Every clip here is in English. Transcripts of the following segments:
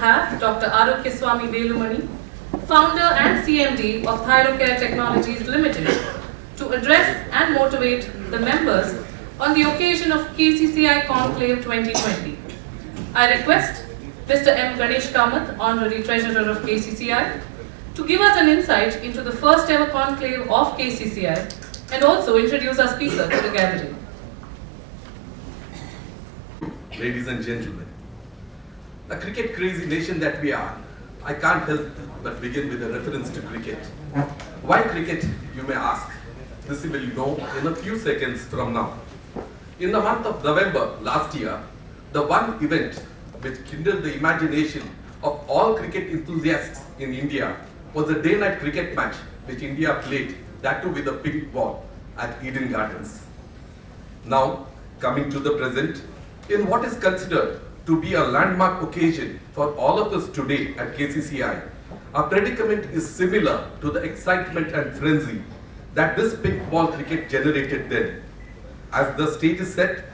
have Dr. Arokiaswamy Velumani, founder and CMD of Thyrocare Technologies Limited, to address and motivate the members on the occasion of KCCI Conclave 2020. I request Mr. M. Ganesh Kamath, Honorary Treasurer of KCCI, to give us an insight into the first ever conclave of KCCI and also introduce our speaker to the gathering. Ladies and gentlemen, the cricket crazy nation that we are, I can't help but begin with a reference to cricket. Why cricket, you may ask? This you will know in a few seconds from now. In the month of November last year, the one event which kindled the imagination of all cricket enthusiasts in India was a day-night cricket match which India played, that too with a pink ball, at Eden Gardens. Now, coming to the present, in what is considered to be a landmark occasion for all of us today at KCCI, our predicament is similar to the excitement and frenzy that this pink ball cricket generated then. As the stage is set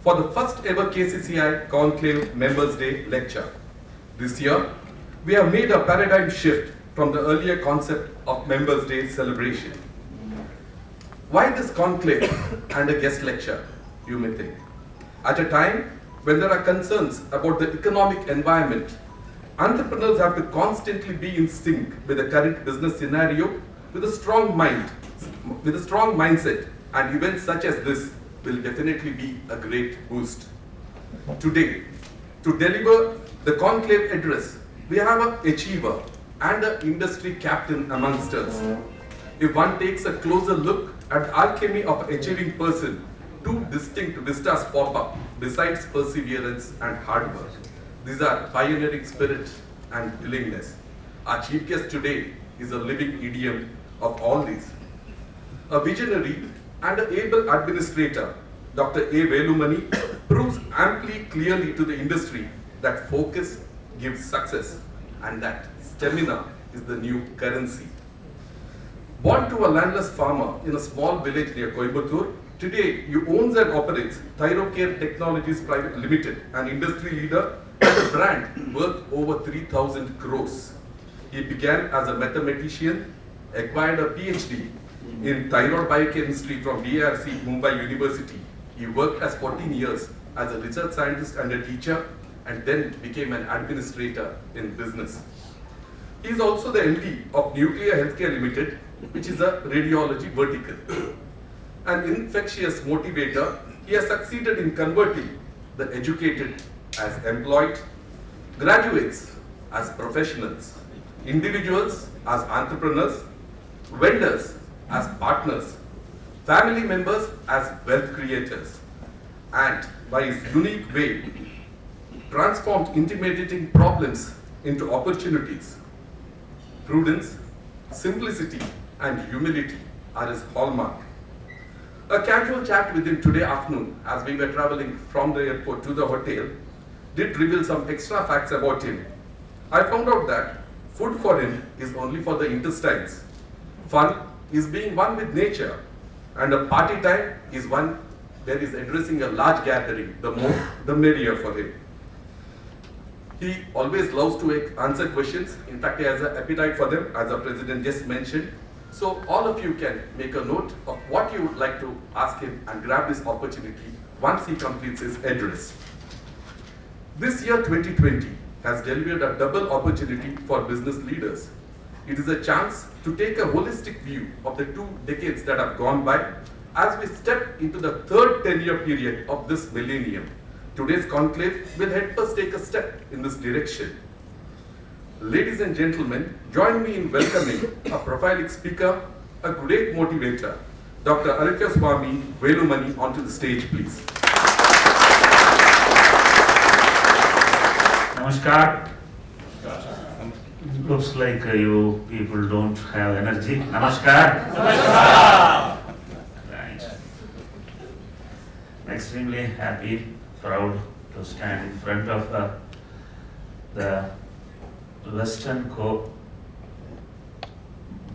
for the first ever KCCI Conclave Members Day lecture. This year, we have made a paradigm shift from the earlier concept of Members Day celebration. Why this conclave and a guest lecture, you may think? At a time when there are concerns about the economic environment, entrepreneurs have to constantly be in sync with the current business scenario with a strong mindset, and events such as this will definitely be a great boost. Today, to deliver the conclave address, we have an achiever and an industry captain amongst us. If one takes a closer look at the alchemy of an achieving person, two distinct vistas pop up besides perseverance and hard work. These are pioneering spirit and willingness. Our chief guest today is a living idiom of all these. A visionary and an able administrator, Dr. A. Velumani, proves amply clearly to the industry that focus gives success and that stamina is the new currency. Born to a landless farmer in a small village near Coimbatore, today he owns and operates Thyrocare Technologies Private Limited, an industry leader and a brand worth over 3,000 crores. He began as a mathematician, acquired a PhD in thyroid biochemistry from DARC, Mumbai University. He worked as 14 years as a research scientist and a teacher, and then became an administrator in business. He is also the MD of Nuclear Healthcare Limited, which is a radiology vertical. An infectious motivator, he has succeeded in converting the educated as employed, graduates as professionals, individuals as entrepreneurs, vendors as partners, family members as wealth creators, and by his unique way, transformed intimidating problems into opportunities. Prudence, simplicity, and humility are his hallmark. A casual chat with him today afternoon as we were traveling from the airport to the hotel did reveal some extra facts about him. I found out that food for him is only for the intestines. Fun is being one with nature, and a party time is one where he is addressing a large gathering. The more, the merrier for him. He always loves to answer questions. In fact, he has an appetite for them, as the president just mentioned. So all of you can make a note of what you would like to ask him and grab this opportunity once he completes his address. This year 2020 has delivered a double opportunity for business leaders. It is a chance to take a holistic view of the 2 decades that have gone by as we step into the third 10-year period of this millennium. Today's conclave will help us take a step in this direction. Ladies and gentlemen, join me in welcoming a profiling speaker, a great motivator, Dr. Arokiaswamy Velumani, onto the stage, please. Namaskar. Looks like you people don't have energy. Namaskar. Namaskar. Right. Extremely happy, proud to stand in front of the Western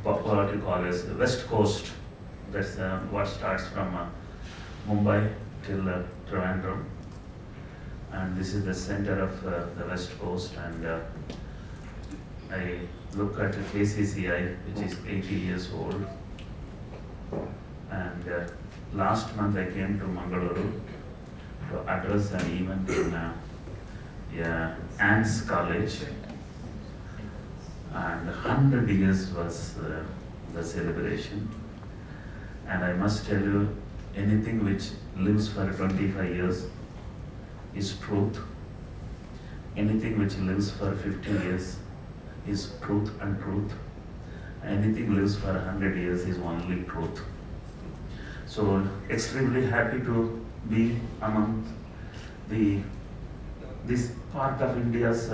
what do you call it? West Coast. That's what starts from Mumbai till Trivandrum. and this is the center of the West Coast, and I look at the KCCI, which is 80 years old, and last month I came to Mangaluru to address an event in Ants College, and 100 years was the celebration. And I must tell you, anything which lives for 25 years is truth. Anything which lives for 50 years is truth and truth. Anything lives for 100 years is only truth. So extremely happy to be among this part of India's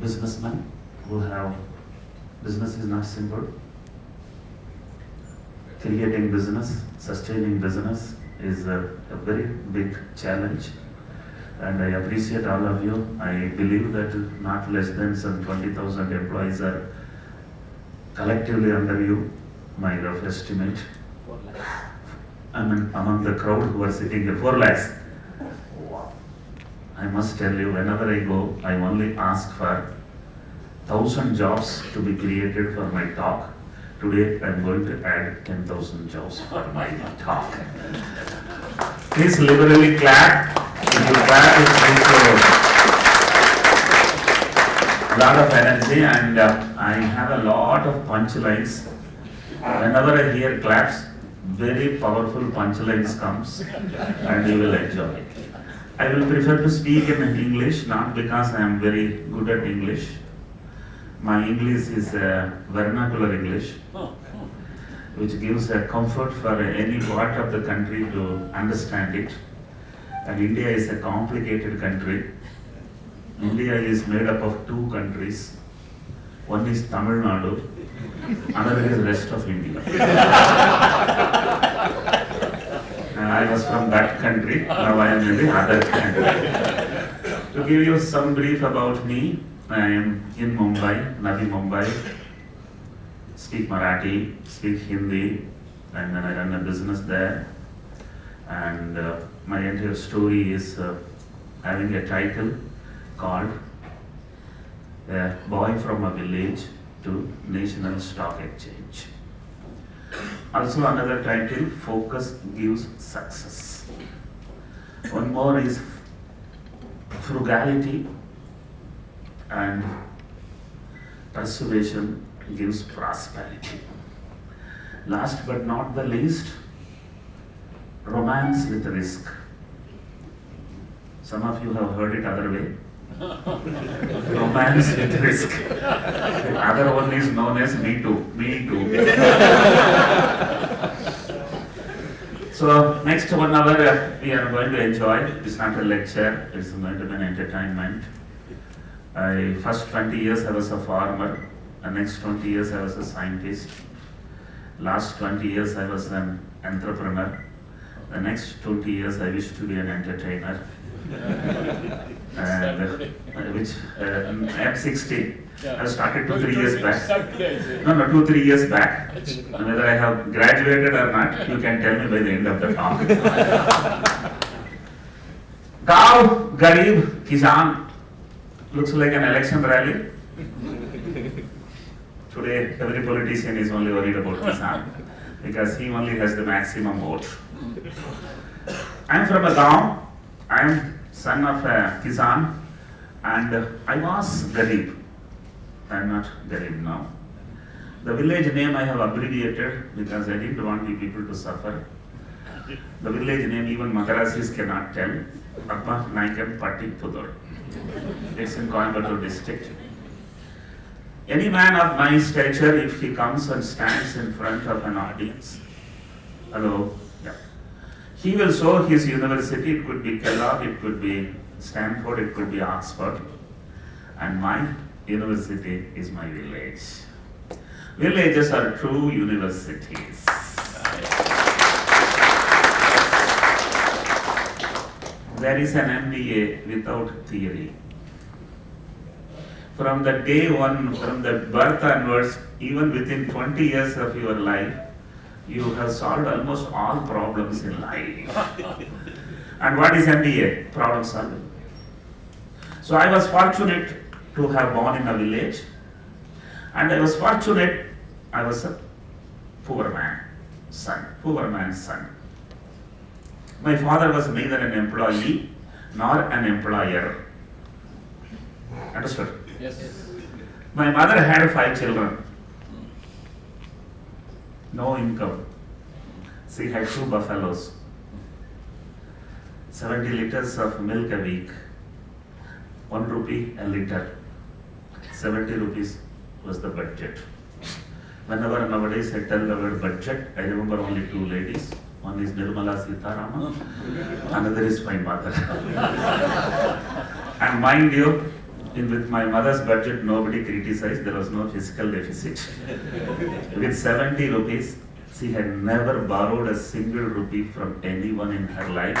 businessmen who have, business is not simple. Creating business, sustaining business is a very big challenge, and I appreciate all of you. I believe that not less than some 20,000 employees are collectively under you, my rough estimate. I mean, among the crowd who are sitting here, 4 lakhs. I must tell you, whenever I go, I only ask for 1,000 jobs to be created for my talk. Today I am going to add 10,000 jobs for my talk. Please liberally clap. If you clap, it brings a lot of energy, and I have a lot of punchlines. Whenever I hear claps, very powerful punchlines comes, and you will enjoy it. I will prefer to speak in English, not because I am very good at English. My English is vernacular English, which gives a comfort for any part of the country to understand it. And India is a complicated country. India is made up of 2 countries. One is Tamil Nadu, another is the rest of India. And I was from that country, now I am in the other country. To give you some brief about me, I am in Mumbai, Navi Mumbai, speak Marathi, speak Hindi, and then I run a business there. And my entire story is having a title called Boy from a Village to National Stock Exchange. Also another title, Focus Gives Success. One more is Frugality and Persuasion Gives Prosperity. Last but not the least, Romance with Risk. Some of you have heard it other way. Romance with Risk. The other one is known as Me Too. Me Too. So next 1 hour we are going to enjoy. It's not a lecture, it's going to be an entertainment. First 20 years I was a farmer, the next 20 years I was a scientist, last 20 years I was an entrepreneur, the next 20 years I wish to be an entertainer. And I'm 60. I started 2-3 years back. No, 2-3 years back. Whether I have graduated or not, you can tell me by the end of the talk. Gav, Garib, Kisan. Looks like an election rally. Today, every politician is only worried about Kisan because he only has the maximum vote. I am from a Gaon. I am son of a Kisan, and I was Garib. I am not Garib now. The village name I have abbreviated because I didn't want you people to suffer. The village name even Madarasis cannot tell. Appa Naikam Patti Pudur. It's in Coimbatore district. Any man of my stature, if he comes and stands in front of an audience, hello, yeah, he will show his university. It could be Kellogg, it could be Stanford, it could be Oxford, and my university is my village. Villages are true universities. There is an MBA without theory. From the day one, from the birth onwards, even within 20 years of your life, you have solved almost all problems in life. And what is MBA? Problem solving. So I was fortunate to have born in a village, and I was fortunate I was a poor man's son. My father was neither an employee nor an employer. Understood? Yes. My mother had 5 children. No income. She had 2 buffaloes. 70 liters of milk a week. 1 rupee a liter. 70 rupees was the budget. Whenever nowadays I tell the word budget, I remember only 2 ladies. One is Nirmala Sitarama, another is my mother. And mind you, with my mother's budget, nobody criticized, there was no fiscal deficit. With 70 rupees, she had never borrowed a single rupee from anyone in her life.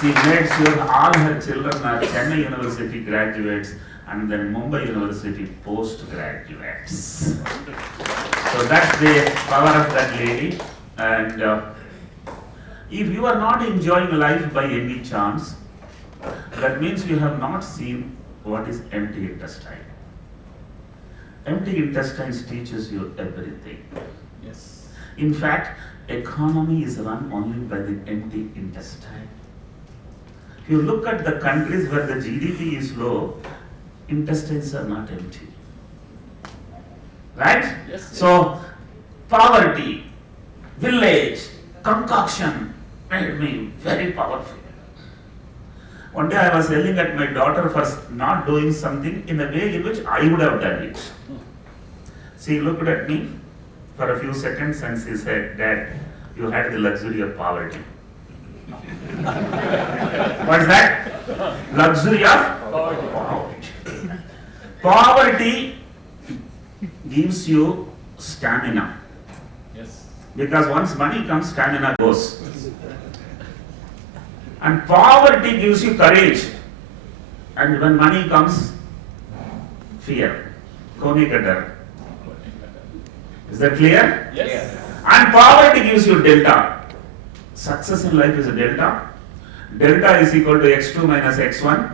She made sure all her children are Chennai University graduates and then Mumbai University postgraduates. So that's the power of that lady. And if you are not enjoying life by any chance, that means you have not seen what is empty intestine. Empty intestines teaches you everything. Yes. In fact, economy is run only by the empty intestine. If you look at the countries where the GDP is low, intestines are not empty. Right? Yes. So, poverty, village, concoction made me very powerful. One day I was yelling at my daughter for not doing something in a way in which I would have done it. She looked at me for a few seconds and she said, "Dad, you had the luxury of poverty." What is that? Luxury of poverty. Poverty gives you stamina. Yes. Because once money comes, stamina goes. And poverty gives you courage. And when money comes, fear. Koni kadar. Is that clear? Yes. And poverty gives you delta. Success in life is a delta. Delta is equal to x2 minus x1.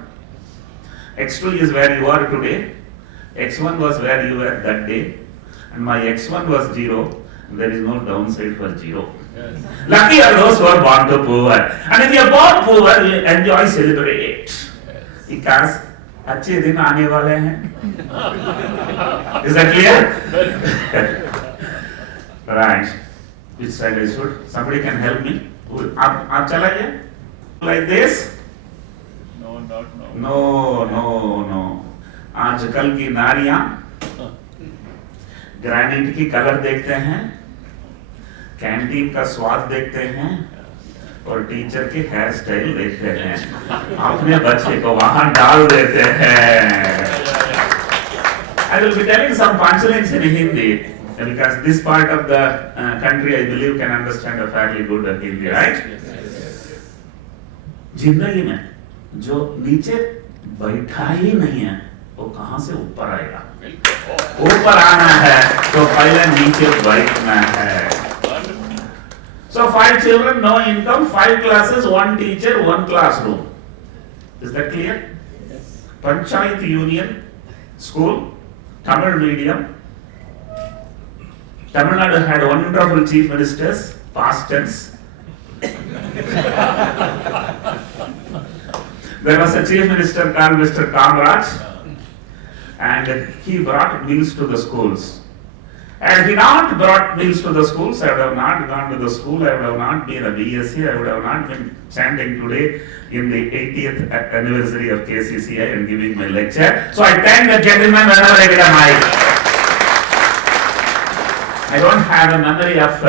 x2 is where you are today. x1 was where you were that day. And my x1 was 0. There is no downside for 0. Yes. Lucky are those who are born to poor. And if you are born poor, you enjoy, celebrate. Because अच्छे दिन आने वाले हैं. Is that clear? Right. Which side I should? Somebody can help me. आप चला गया? Like this? No, not no. No. आजकल की नारियां ग्रेनाइट की कलर देखते हैं, कैंटीन का स्वाद देखते हैं और टीचर की हेयर स्टाइल देखते हैं, अपने बच्चे को वहां डाल देते हैं. I will be telling some punchlines in Hindi because this part of the country I believe can understand a fairly good Hindi, right? जिंदगी में जो नीचे बैठा ही नहीं है वो कहां से ऊपर आएगा? ऊपर आना है तो पहले नीचे बैठना है. So 5 children, no income, 5 classes, 1 teacher, 1 classroom. Is that clear? Yes. Panchayat Union School, Tamil medium. Tamil Nadu had wonderful chief ministers, past tense. There was a chief minister called Mr. Kamaraj, and he brought meals to the schools. And if he not brought meals to the schools, I would have not gone to the school, I would have not been a BSc, I would have not been standing today in the 80th anniversary of KCCI and giving my lecture. So I thank the gentleman whenever I get a mic. I don't have a memory of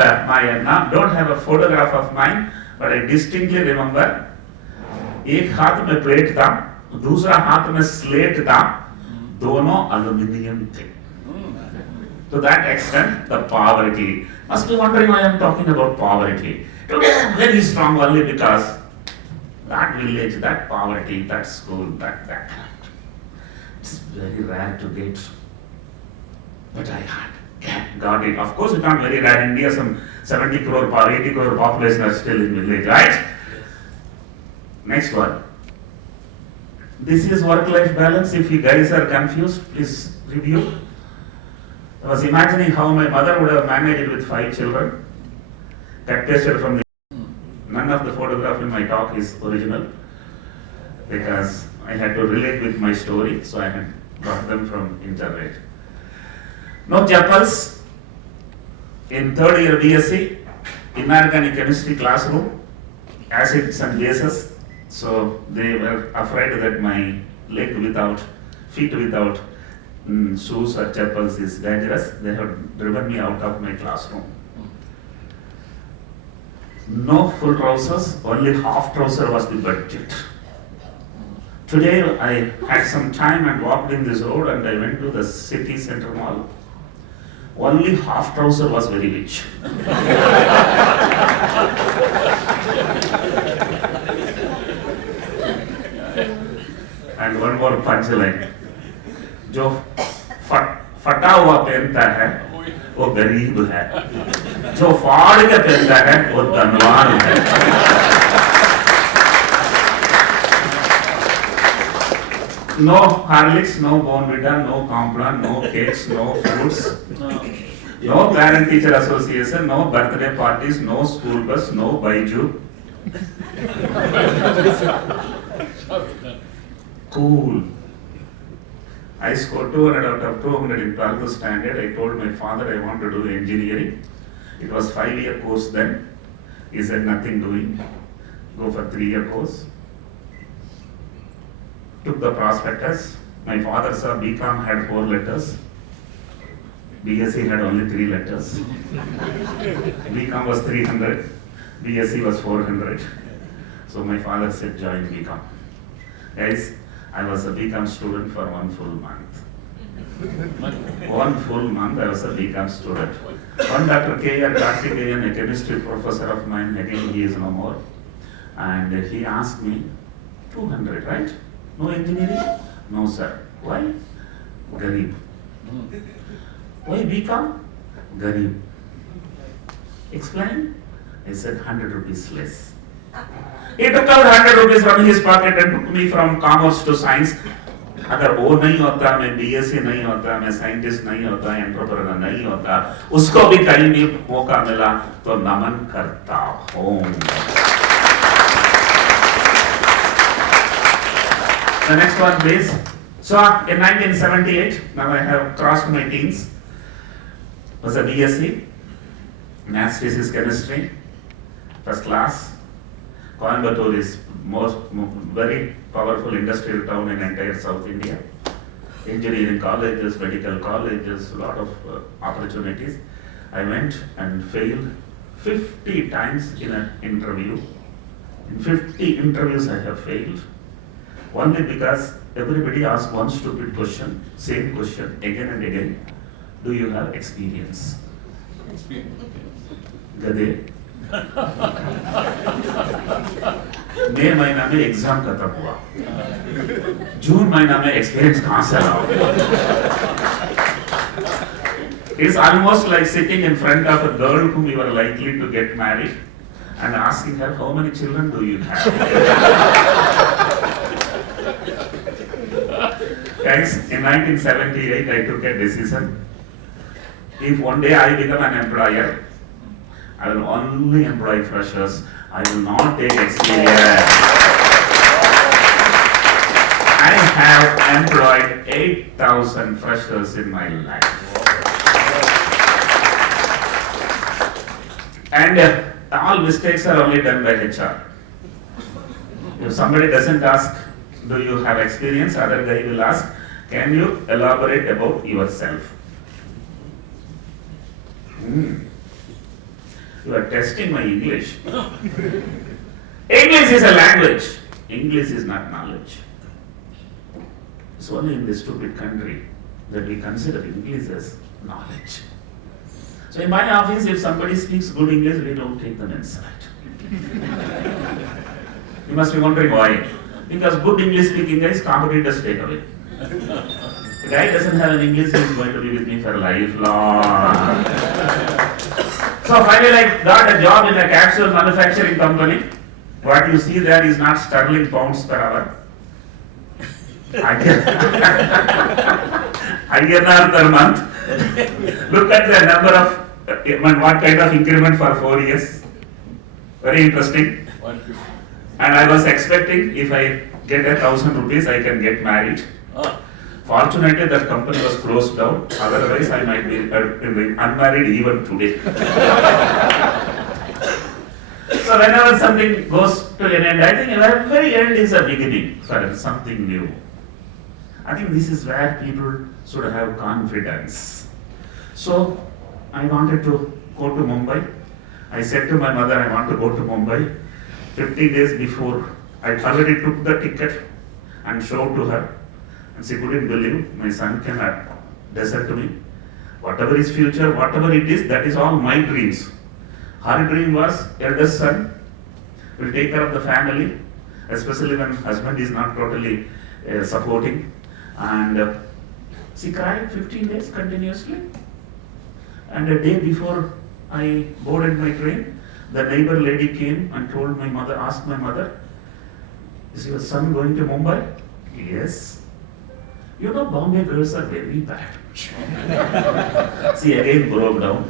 don't have a photograph of mine, but I distinctly remember एक हाथ में plate था, दूसरा हाथ में slate था, दोनों aluminium थे. To that extent, the poverty. Must be wondering why I am talking about poverty. Today I am very strong only because that village, that poverty, that school, that. It's very rare to get. But I got it. Of course, it's not very rare. India, some 70 crore or 80 crore population are still in village, right? Next one. This is work-life balance. If you guys are confused, please review. I was imagining how my mother would have managed with 5 children. Cut pasted from the. None of the photograph in my talk is original because I had to relate with my story, so I had got them from internet. No chappals. In third year BSc, inorganic chemistry classroom, acids and bases. So they were afraid that my feet without shoes or chappals is dangerous. They have driven me out of my classroom. No full trousers, only half trouser was the budget. Today I had some time and walked in this road and I went to the city center mall. Only half trouser was very rich. And one more punchline. जो फटा हुआ पहनता है वो गरीब है, जो फाड़ के पहनता है वो धनवान है. No Horlicks, no Bonvita, no Complan, no cakes, no fruits, no parent-teacher association, no birthday parties, no school bus, no Baiju. Cool. I scored 200 out of 200 in 12th standard. I told my father I want to do engineering. It was 5-year course then. He said nothing doing. Go for 3-year course. Took the prospectus. My father saw BCom had 4 letters. BSc had only 3 letters. BCom was 300. BSc was 400. So my father said join BCom. Guys, I was a BCom student for 1 full month. 1 full month I was a BCom student. One Dr. K.R. Karthikeyan, a chemistry professor of mine, again he is no more. And he asked me, 200, right? No engineering? No, sir. Why? Garib. Why BCom? Garib. Explain? I said 100 rupees less. He took out 100 rupees from his pocket and took me from commerce to science. अगर वो नहीं होता, मैं BSc नहीं होता, मैं scientist नहीं होता, एंटरप्रेन्योर नहीं होता, उसको भी कहीं भी मौका मिला तो नमन करता हूँ. The next one, please. So in 1978, now I have crossed my teens. Was a BSc, Maths, Physics, Chemistry, first class. Coimbatore is very powerful industrial town in entire South India. Engineering colleges, medical colleges, a lot of opportunities. I went and failed 50 times in an interview. In 50 interviews I have failed. Only because everybody asks one stupid question, same question again and again. Do you have experience? Gade. मई महीना में exam खत्म हुआ, जून महीना में experience कहां से लाओ? It's almost like sitting in front of a girl whom you are likely to get married and asking her, how many children do you have? Guys, in 1978 I took a decision. If one day I become an employer, I will only employ freshers. I will not take experience. I have employed 8,000 freshers in my life. And all mistakes are only done by HR. If somebody doesn't ask, do you have experience? Other guy will ask, can you elaborate about yourself? You are testing my English. English is a language. English is not knowledge. It's only in this stupid country that we consider English as knowledge. So in my office, if somebody speaks good English, we don't take them inside. You must be wondering why. Because good English speaking guys, competitors take away. The guy doesn't have an English, he's going to be with me for lifelong. So finally I got a job in a capsule manufacturing company. What you see there is not sterling pounds per hour. INR per month. Look at the number of, what kind of increment for 4 years. Very interesting. 150. And I was expecting if I get 1,000 rupees, I can get married. Fortunately, that company was closed down. Otherwise, I might be unmarried even today. So whenever something goes to an end, I think the very end is a beginning for something new. I think this is where people should have confidence. So I wanted to go to Mumbai. I said to my mother, I want to go to Mumbai. 50 days before, I already took the ticket and showed to her. And she couldn't believe my son can desert to me. Whatever is future, whatever it is, that is all my dreams. Her dream was eldest son will take care of the family, especially when husband is not totally supporting. And she cried 15 days continuously. And a day before I boarded my train, the neighbor lady came and told my mother, asked my mother, is your son going to Mumbai? Yes. You know, Bombay girls are very bad. She again broke down.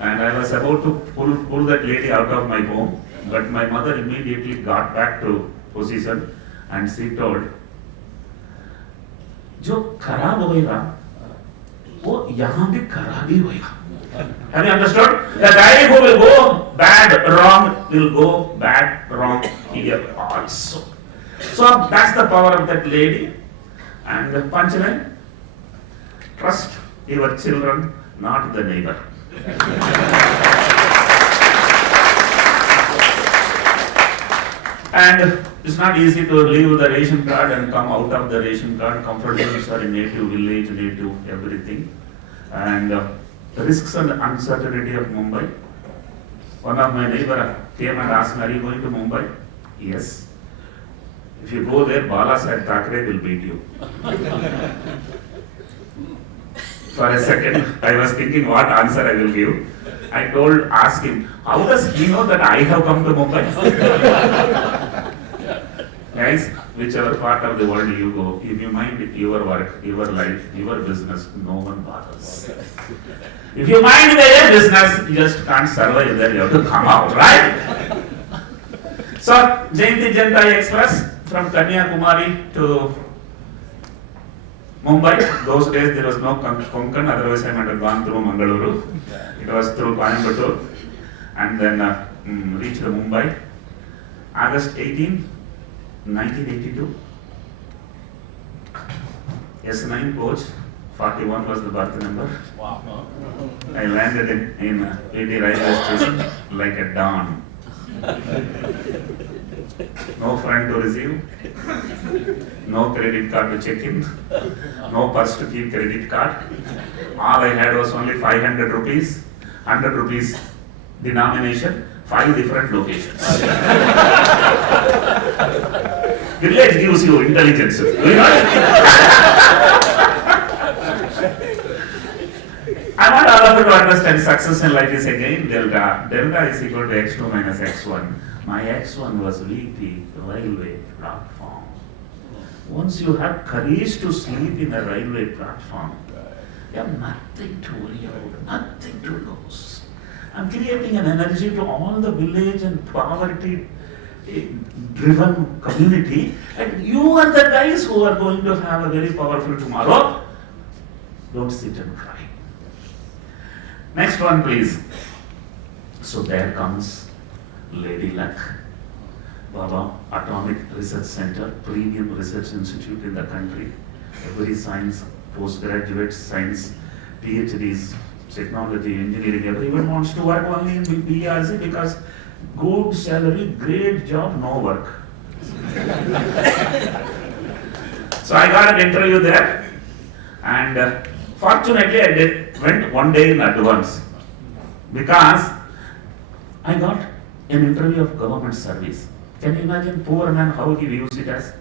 And I was about to pull that lady out of my home, but my mother immediately got back to position and she told, जो खराब होएगा, वो यहाँ भी खराब ही होएगा. Have you understood? The guy who will go bad, wrong, will go bad, wrong here also. So that's the power of that lady. And the punchline, trust your children, not the neighbor. And it's not easy to leave the ration card and come out of the ration card. Comfort zones are in native village, native everything. And the risks and uncertainty of Mumbai. One of my neighbor came and asked me, are you going to Mumbai? Yes. If you go there, Bala said Thakre will beat you. For a second, I was thinking what answer I will give. I asked him, how does he know that I have come to Mumbai? Guys, whichever part of the world you go, if you mind your work, your life, your business, no one bothers. If you mind their business, you just can't survive there, you have to come out, right? So, Jayanti Janata Express from Kanyakumari to Mumbai. Those days there was no Konkan, otherwise I might have gone through Mangaluru. It was through Coimbatore and then reached Mumbai. August 18, 1982. S9 coach, 41 was the berth number. Wow. I landed in PD railway station like a dawn. No friend to receive, no credit card to check in, no purse to keep credit card. All I had was only 500 rupees, 100 rupees denomination, 5 different locations. Village gives you intelligence. I want all of you to understand success in life is again delta. Delta is equal to x2 minus x1. My x1 was VP, railway platform. Once you have courage to sleep in a railway platform, you have nothing to worry about, nothing to lose. I'm creating an energy to all the village and poverty driven community, and you are the guys who are going to have a very powerful tomorrow. Don't sit and cry. Next one, please. So there comes Lady Luck, Baba Atomic Research Center, premium research institute in the country. Every science, postgraduate science, PhDs, technology, engineering, everyone wants to work only in BRC because good salary, great job, no work. So I got an interview there, and fortunately I went one day in advance because I got an interview of government service. Can you imagine poor man how he views it as?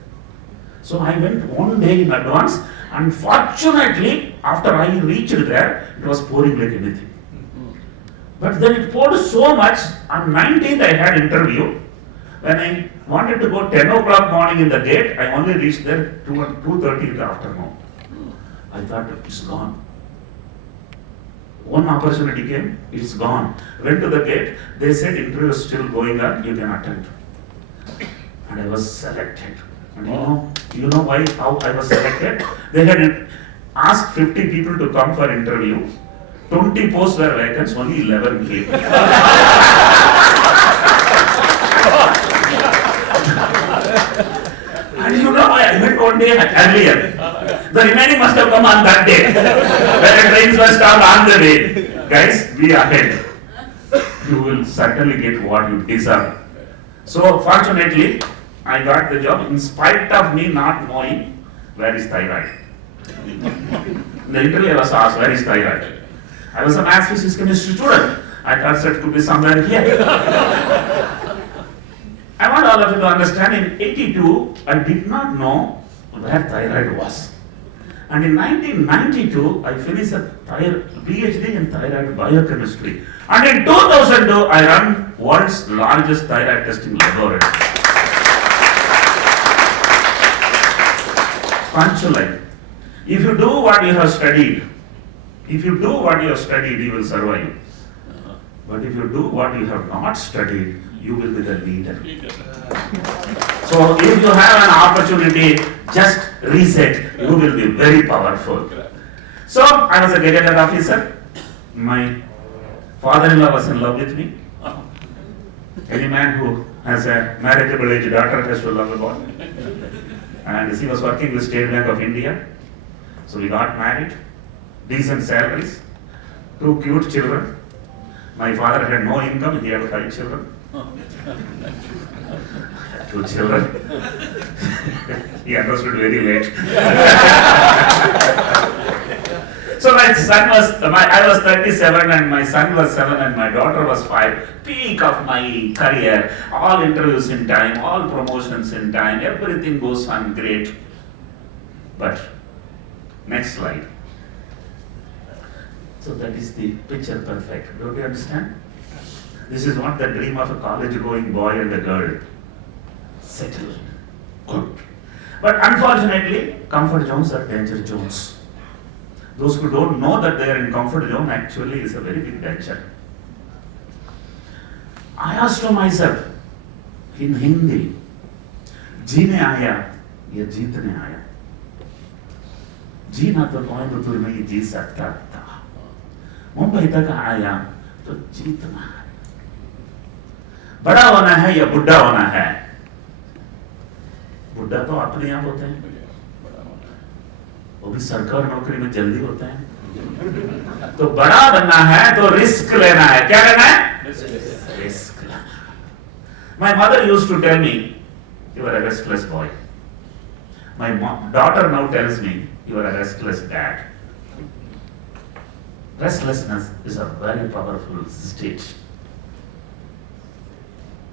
So I went one day in advance, and fortunately after I reached there, it was pouring like anything. But then it poured so much. On 19th I had interview. When I wanted to go 10 o'clock morning in the gate, I only reached there 2:30 in the afternoon. I thought it's gone. One opportunity came, it's gone. Went to the gate, they said interview is still going on, you can attend. And I was selected. And you know why, how I was selected? They had asked 50 people to come for interview. 20 posts were vacant, only 11 came. And you know, I went one day earlier. The remaining must have come on that day. When the trains were stopped on the way. Guys, be ahead. You will certainly get what you deserve. So, fortunately, I got the job in spite of me not knowing where is thyroid. In the interview I was asked, where is thyroid? I was a maths, physics, chemistry student. I thought it could be somewhere here. I want all of you to understand, in 82, I did not know where thyroid was. And in 1992, I finished a PhD in thyroid biochemistry. And in 2002, I ran world's largest thyroid testing laboratory. Punchline. If you do what you have studied, you will survive. But if you do what you have not studied, you will be the leader. So if you have an opportunity, just reset. You will be very powerful. So I was a gazetted officer. My father-in-law was in love with me. Any man who has a marriageable age daughter has to love a boy. And he was working with State Bank of India. So we got married. Decent salaries. 2 cute children. My father had no income. He had 5 children. 2 children. He understood very late. So I was 37 and my son was 7 and my daughter was 5. Peak of my career. All interviews in time, all promotions in time, everything goes on great. But, next slide. So that is the picture perfect. Don't you understand? This is not the dream of a college-going boy and a girl. Settle. Good. But unfortunately, comfort zones are danger zones. Those who don't know that they are in comfort zone actually is a very big danger. I asked to myself, in Hindi, जीने आया या जीतने आया? जीना तो कोयम्बटूर में ही जी सकता था. मुंबई तक आया तो जीतना है. बड़ा होना है या बुढ़ा होना है? बुढ़ा तो अपने आप होते हैं. वो भी सरकारी नौकरी में जल्दी होता है. तो बड़ा बनना है तो रिस्क लेना है. क्या लेना है? रिस्क लेना. My mother used to tell me, you are a restless boy. My daughter now tells me, you are a restless dad. Restlessness is a very powerful state.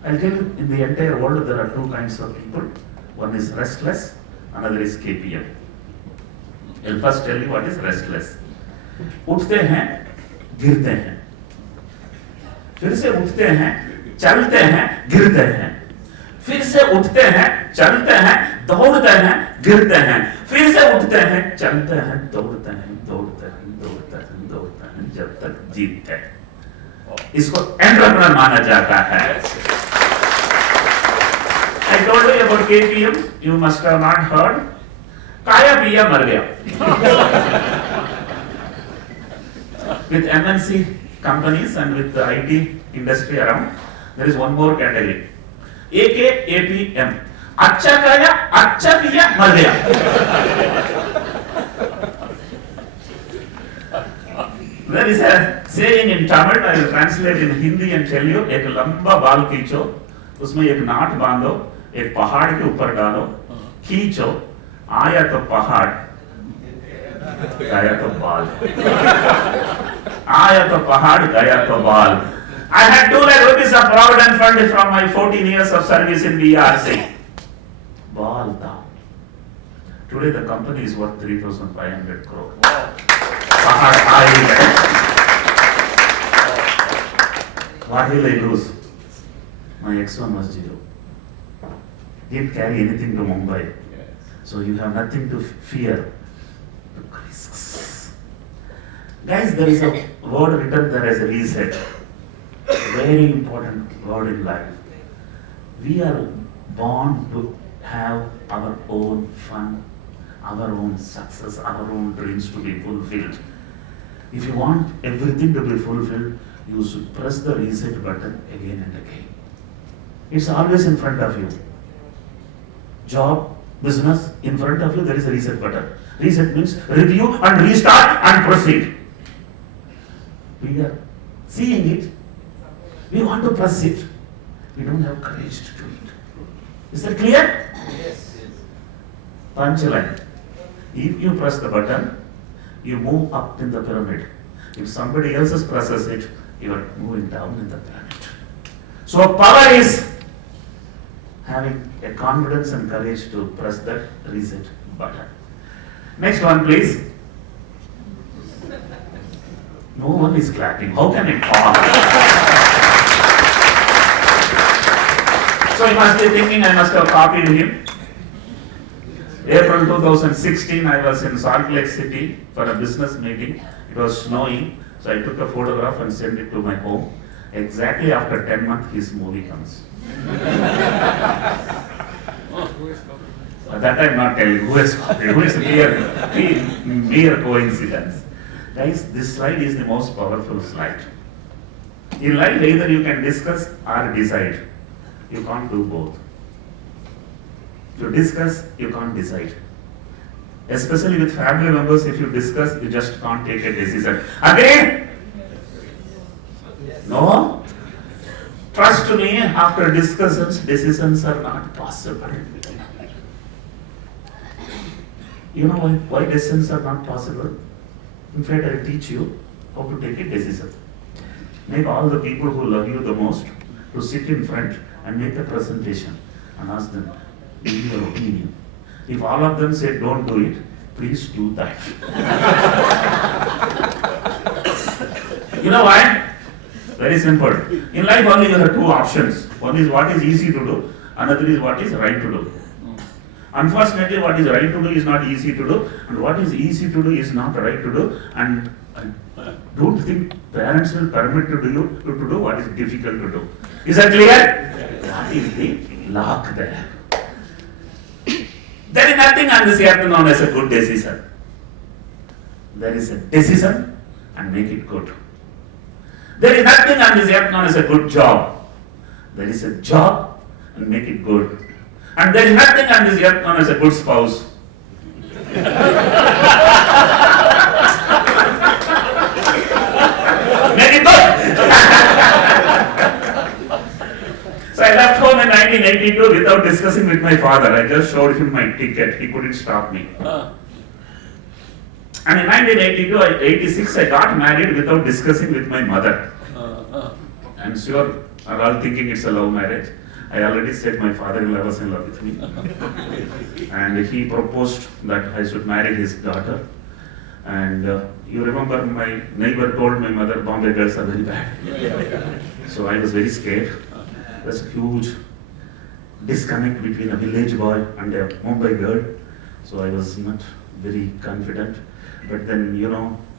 I'll tell you, in the entire world there are 2 kinds of people. One is restless, another is KPM. I'll first tell you what is restless. उठते हैं, गिरते हैं. फिर से उठते हैं, चलते हैं, गिरते हैं. फिर से उठते हैं, चलते हैं, दौड़ते हैं, गिरते हैं. फिर से उठते हैं, चलते हैं, दौड़ते हैं, दौड़ते हैं, दौड़ते हैं, दौड़ते हैं, जब तक जीतते हैं. इसको एंटरप्रेन्योर माना जाता है. I told you about KPM. You must have not heard. Kaya piya mar gaya. With MNC companies and with the IT industry around, there is one more category. AKAPM. अच्छा kaya, अच्छा piya mar gaya. There is a saying in Tamil, I will translate in Hindi and tell you, एक लंबा बाल खींचो, उसमें एक नाट बांधो, एक पहाड़ के ऊपर डालो, खींचो, आया तो पहाड़, गया तो बाल. आया तो पहाड़, गया तो बाल. I had 2 lakh rupees of provident fund from my 14 years of service in BRC. Ball down. Today the company is worth 3,500 crore. पहाड़ आ ही गए. What will I lose? My X1 was 0. Didn't carry anything to Mumbai. Yes. So you have nothing to fear. Took risks. Guys, there is a word written there as a reset. Very important word in life. We are born to have our own fun, our own success, our own dreams to be fulfilled. If you want everything to be fulfilled, you should press the reset button again and again. It's always in front of you. Job, business, in front of you there is a reset button. Reset means review and restart and proceed. We are seeing it. We want to press it. We don't have courage to do it. Is that clear? Yes. Punchline. If you press the button, you move up in the pyramid. If somebody else presses it, you are moving down in the pyramid. So power is having a confidence and courage to press that reset button. Next one, please. No one is clapping. How can it fall? So you must be thinking I must have copied him. April 2016, I was in Salt Lake City for a business meeting. It was snowing, so I took a photograph and sent it to my home. Exactly after 10 months, his movie comes. But that I'm not telling who is copied, who is mere coincidence. Guys, this slide is the most powerful slide. In life, either you can discuss or decide. You can't do both. To discuss, you can't decide. Especially with family members, if you discuss, you just can't take a decision. Again? No? Trust me, after discussions, decisions are not possible. You know why decisions are not possible? In fact, I'll teach you how to take a decision. Make all the people who love you the most to sit in front and make a presentation and ask them, give your opinion. If all of them say don't do it, please do that. You know why? Very simple. In life only you have two options. One is what is easy to do, another is what is right to do. Unfortunately, what is right to do is not easy to do, and what is easy to do is not right to do, and don't think parents will permit to do what is difficult to do. Is that clear? That is the lock there. There is nothing on this earth known as a good decision. There is a decision and make it good. There is nothing on this earth known as a good job. There is a job and make it good. And there is nothing on this earth known as a good spouse. Make it good. So I left home in 1982 without discussing with my father. I just showed him my ticket. He couldn't stop me. And in 1986, I got married without discussing with my mother. I'm sure are all thinking it's a love marriage. I already said my father-in-law was in love with me. And he proposed that I should marry his daughter. And you remember my neighbor told my mother, Bombay girls are very bad. So I was very scared. There's a huge disconnect between a village boy and a Mumbai girl. So I was not very confident. But then,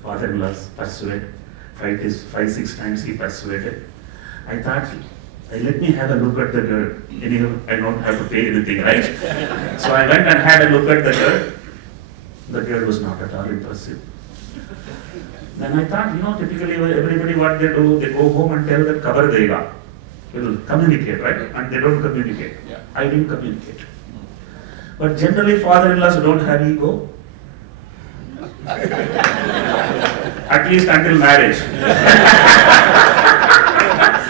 father-in-law's persuaded. 5-6 times he persuaded. I thought, let me have a look at the girl. Anyhow, I don't have to pay anything, right? So I went and had a look at the girl. The girl was not at all impressive. Then I thought, typically everybody what they do, they go home and tell that kabar dega. Will communicate, right? And they don't communicate. Yeah. I didn't communicate. But generally father-in-laws don't have ego. At least until marriage.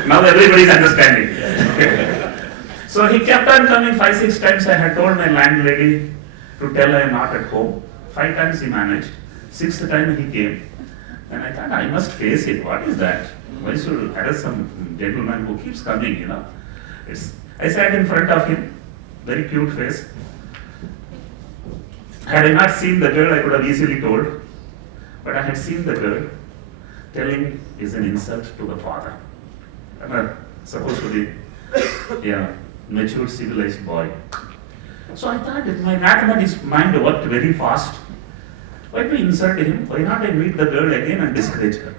Now everybody is understanding. So he kept on coming 5-6 times. I had told my landlady to tell I am not at home. 5 times he managed. 6th time he came. And I thought I must face it. What is that? Why should I arrest some gentleman who keeps coming, I sat in front of him, very cute face. Had I not seen the girl, I could have easily told. But I had seen the girl. Telling is an insult to the father. supposed to be mature, civilized boy. So I thought that my mathematics mind worked very fast. Why do I insult him? Why not I meet the girl again and discourage her?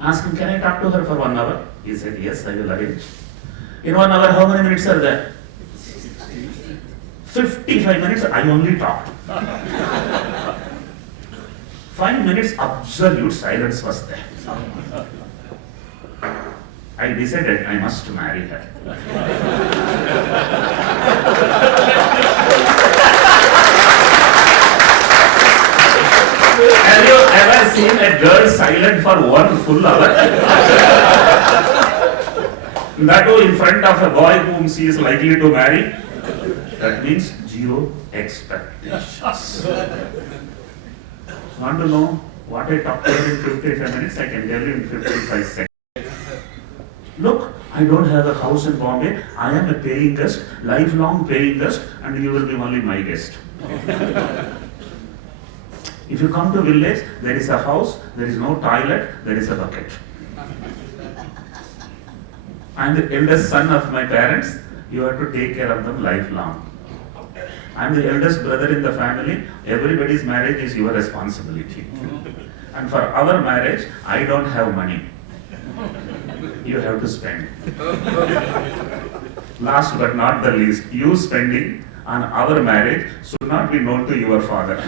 Ask him, can I talk to her for 1 hour? He said, yes, I will arrange. In 1 hour, how many minutes are there? 55 minutes, I only talked. 5 minutes, absolute silence was there. I decided I must marry her. Have you ever seen a girl silent for 1 full hour? That too in front of a boy whom she is likely to marry? That means zero expectations. Want to know what I talked about in 55 minutes? I can tell you in 55 seconds. Look, I don't have a house in Bombay. I am a paying guest, lifelong paying guest, and you will be only my guest. If you come to village, there is a house, there is no toilet, there is a bucket. I am the eldest son of my parents. You have to take care of them lifelong. I am the eldest brother in the family. Everybody's marriage is your responsibility. And for our marriage, I don't have money. You have to spend. Last but not the least, you spending on our marriage should not be known to your father.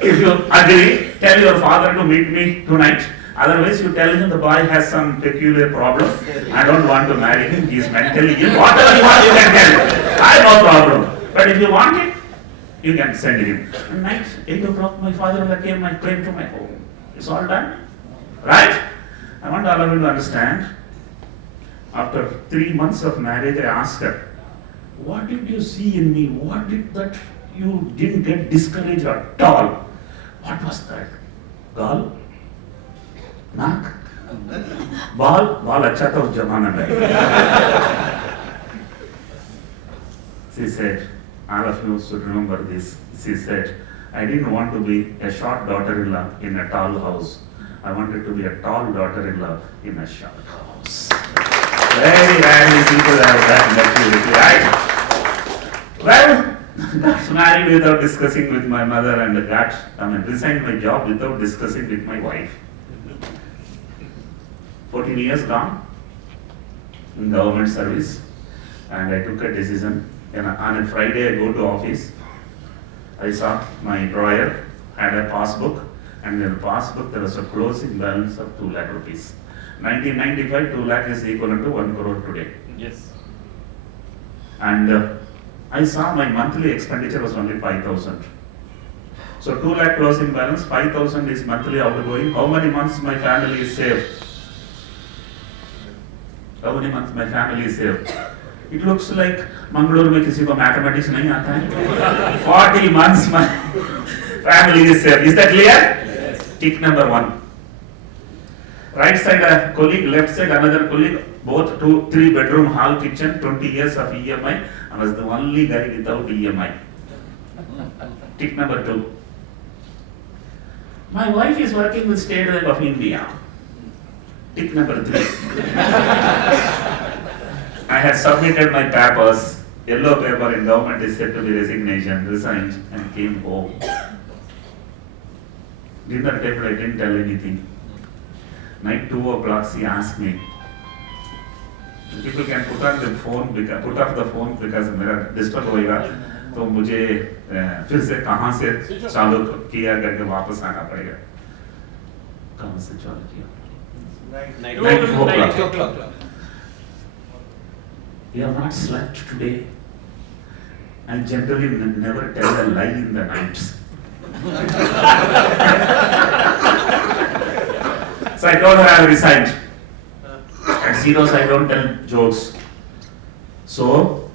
If you agree, tell your father to meet me tonight. Otherwise, you tell him the boy has some peculiar problem. I don't want to marry him. He is mentally ill. Whatever you want, you can tell. I have no problem. But if you want it, you can send him. And night, 8 o'clock, my father came to my home. It's all done. Right? I want all of you to understand. After 3 months of marriage, I asked her, what did you see in me? What did that you didn't get discouraged at all? What was that? Gal? Nak? Bal? Bal acha tha us zamana mein. She said, all of you should remember this. She said, I didn't want to be a short daughter-in-law in a tall house. I wanted to be a tall daughter-in-law in a short house. Very rarely people have that maturity, right? Well, got married without discussing with my mother and resigned my job without discussing with my wife. 14 years gone in government service, and I took a decision. On a Friday I go to office. I saw my drawer had a passbook, and in the passbook there was a closing balance of 2 lakh rupees. 1995, 2 lakh is equivalent to 1 crore today. Yes. And I saw my monthly expenditure was only 5,000. So 2 lakh closing balance, 5,000 is monthly outgoing. How many months my family is saved? How many months my family is saved? It looks like Mangaluru में किसी को mathematics नहीं आता है. 40 months my family is saved. Is that clear? Yes. Tick number 1. Right side a colleague, left side another colleague, both 2-3 bedroom hall kitchen, 20 years of EMI. I was the only guy without EMI. Tick number 2. My wife is working with State Bank of India. Tick number 3. I had submitted my papers, yellow paper in government is said to be resignation, resigned and came home. Dinner table, I didn't tell anything. Night 2 o'clock, she asked me. People can put off the phone because मेरा disturb होएगा, तो मुझे फिर से कहाँ से चालू किया करके वापस आना पड़ेगा. कहाँ से चालू किया? Night 2 o'clock. You have not slept today. I generally never tell a lie in the nights. So I told her I have resigned. And she knows I don't tell jokes. So,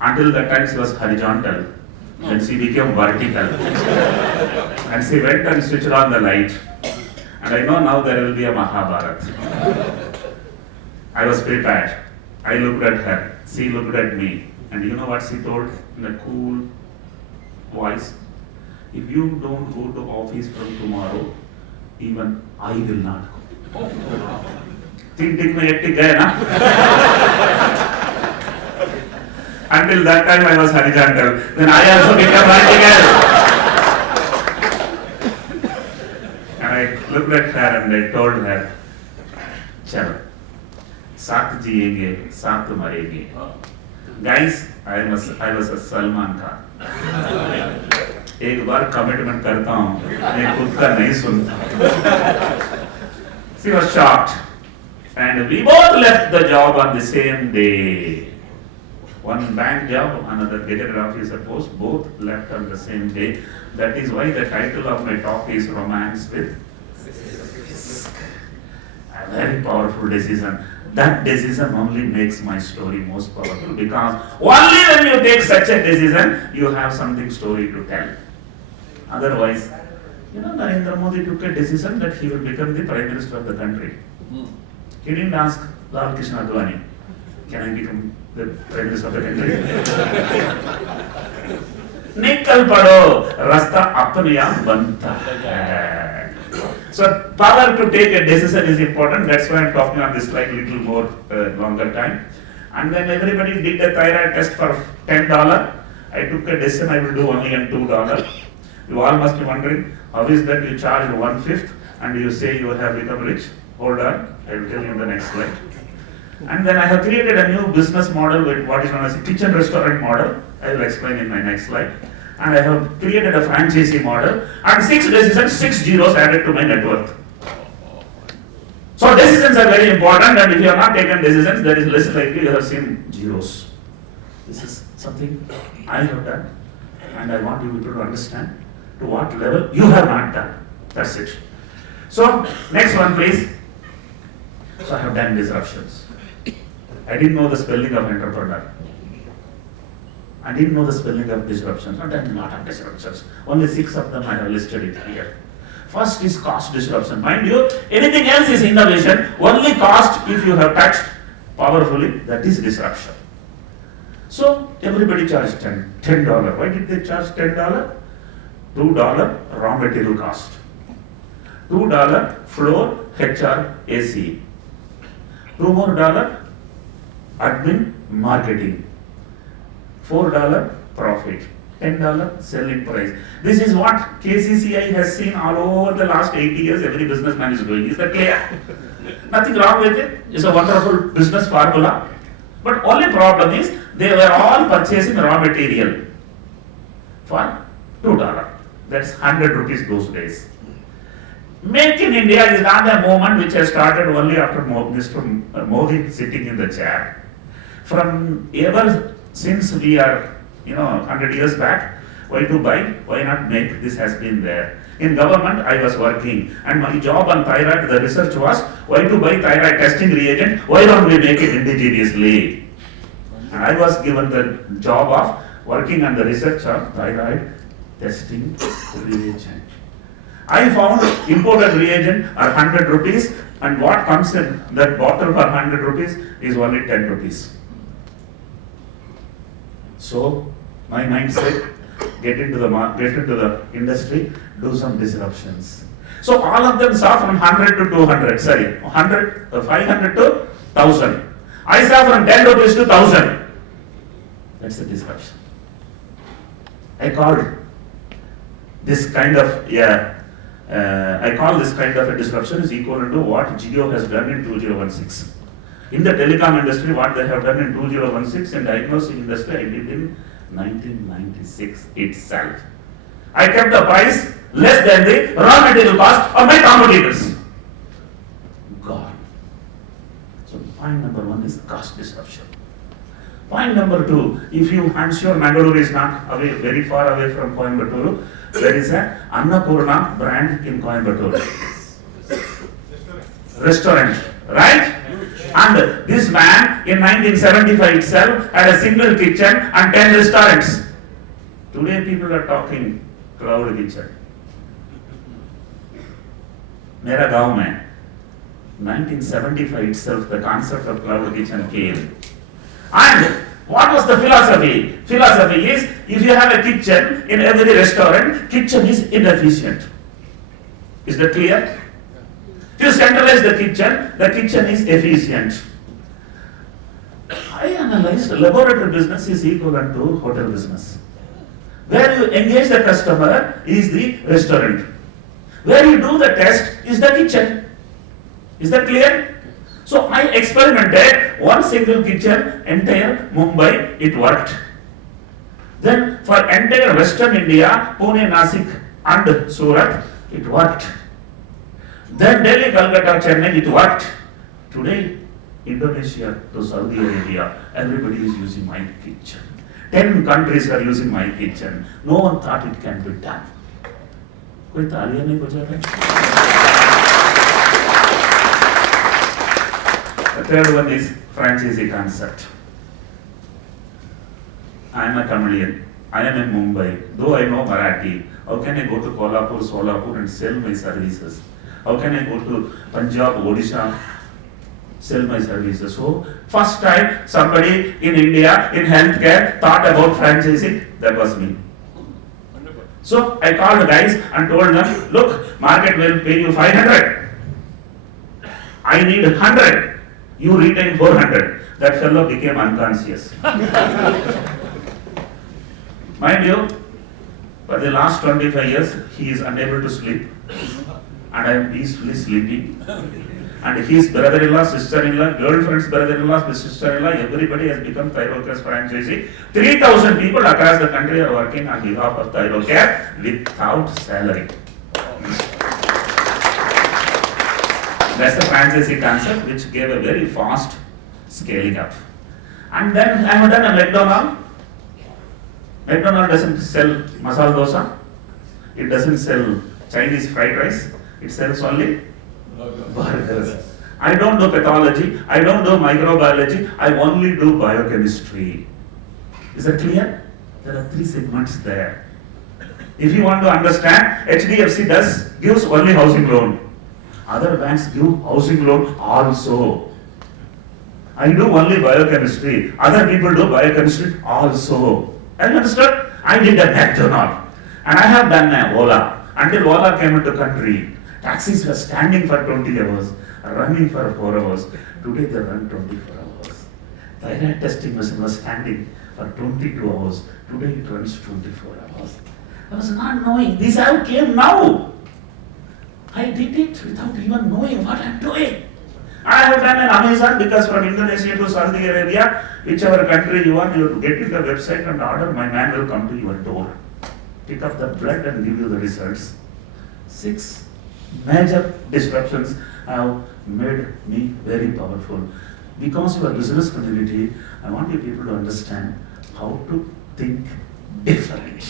until that time she was horizontal. Then she became vertical. And she went and switched on the light. And I know now there will be a Mahabharata. I was prepared. I looked at her. She looked at me. And you know what she told in a cool voice? if you don't go to office from tomorrow, even I will not go. Think में एक टिक गए ना? Until that time I was horizontal. Then I also became vertical. And I looked at her and I told her, चलो, साथ जिएंगे, साथ मरेंगे. Guys, I was a Salman Khan. एक बार कमिटमेंट करता हूँ, मैं खुद का नहीं सुनता. She was shocked, and we both left the job on the same day. One bank job, another gazetted officer post, both left on the same day. That is why the title of my talk is Romance with Risk. A very powerful decision. That decision only makes my story most powerful, because only when you take such a decision, you have something story to tell. Otherwise, Narendra Modi took a decision that he will become the Prime Minister of the country. He didn't ask Lal Krishna Advani, can I become the Prime Minister of the country? Nikal pado, rasta apne aap banta hai. So power to take a decision is important. That's why I'm talking on this slide little more longer time. And then everybody did a thyroid test for $10. I took a decision I will do only on $2. You all must be wondering, how is that you charge 1/5 and you say you have become rich? Hold on, I will tell you in the next slide. And then I have created a new business model with what is known as a kitchen restaurant model. I will explain in my next slide. And I have created a franchisee model, and 6 decisions, 6 zeros added to my net worth. So decisions are very important, and if you have not taken decisions, there is less likely you have seen zeros. This is something I have done, and I want you people to understand to what level you have not done. That's it. So next one, please. So I have done disruptions. I didn't know the spelling of entrepreneur. I didn't know the spelling of disruptions. I've done a lot of disruptions. Only 6 of them I have listed it here. First is cost disruption. Mind you, anything else is innovation. Only cost, if you have touched powerfully, that is disruption. So everybody charged $10. Why did they charge $10? $2 raw material cost. $2 floor, HR, AC. $2 more admin, marketing. $4 profit, $10 selling price. This is what KCCI has seen all over the last 80 years. Every businessman is doing. Is that clear? Nothing wrong with it. It's a wonderful business formula. But only problem is they were all purchasing raw material for $2. That's 100 rupees those days. Make in India is not a movement which has started only after Mr. Modi sitting in the chair. From ever since we are, 100 years back, why to buy, why not make, this has been there. In government, I was working, and my job on thyroid, the research was, why to buy thyroid testing reagent, why don't we make it indigenously? And I was given the job of working on the research of thyroid testing reagent. I found imported reagent are 100 rupees, and what comes in that bottle for 100 rupees is only 10 rupees. So my mind said, get into the industry, do some disruptions. So all of them saw from 100 to 200, 500 to 1000. I saw from 10 rupees to 1000. That's a disruption. I called this kind of a disruption is equal to what Jio has done in 2016. In the telecom industry, what they have done in 2016, in diagnostic industry, I did in 1996 itself. I kept the price less than the raw material cost of my competitors. Gone. So point number 1 is cost disruption. Point number 2, I'm sure Mangaluru is not very far away from Coimbatore. There is a Annapurna brand in Coimbatore. Restaurant, right? And this man in 1975 itself had a single kitchen and 10 restaurants. Today people are talking cloud kitchen. Mera gaon mein 1975 itself the concept of cloud kitchen came. And what was the philosophy? Philosophy is if you have a kitchen in every restaurant, kitchen is inefficient. Is that clear? If you centralize the kitchen is efficient. I analyzed laboratory business is equivalent to hotel business. Where you engage the customer is the restaurant. Where you do the test is the kitchen. Is that clear? So I experimented one single kitchen, entire Mumbai, it worked. Then for entire Western India, Pune, Nasik and Surat, it worked. Then Delhi, Calcutta, Chennai, it worked. Today, Indonesia to Saudi Arabia, everybody is using my kitchen. 10 countries are using my kitchen. No one thought it can be done. कोई तालियां नहीं बजा रहे? The third one is franchisee concept. I am a Tamilian. I am in Mumbai. Though I know Marathi, how can I go to Kolhapur, Solapur and sell my services? How can I go to Punjab, Odisha, sell my services? So, first time somebody in India in healthcare thought about franchising, that was me. So, I called the guys and told them, look, market will pay you 500. I need 100. You retain 400. That fellow became unconscious. Mind you, for the last 25 years, he is unable to sleep. And I am peacefully sleeping. And his brother-in-law, sister-in-law, girlfriend's brother-in-law, sister-in-law, everybody has become Thyrocare's franchisee. 3,000 people across the country are working on behalf of Thyrocare without salary. That's the franchisee concept which gave a very fast scaling up. And then I have done a McDonald's. McDonald's doesn't sell masala dosa. It doesn't sell Chinese fried rice. It sells only burgers. I don't do pathology. I don't do microbiology. I only do biochemistry. Is that clear? There are 3 segments there. If you want to understand, HDFC gives only housing loan. Other banks give housing loan also. I do only biochemistry. Other people do biochemistry also. Have you understood? I did a McDonald's. And I have done a Ola. Until Ola came into country, taxis were standing for 20 hours, running for 4 hours. Today they run 24 hours. Thyroid testing machine was standing for 22 hours. Today it runs 24 hours. I was not knowing. This all came now. I did it without even knowing what I am doing. I have done an Amazon because from Indonesia to Saudi Arabia, whichever country you want, you get to the website and order, my man will come to your door. Pick up the blood and give you the results. 6 major disruptions have made me very powerful. Because you are business community, I want you people to understand how to think different.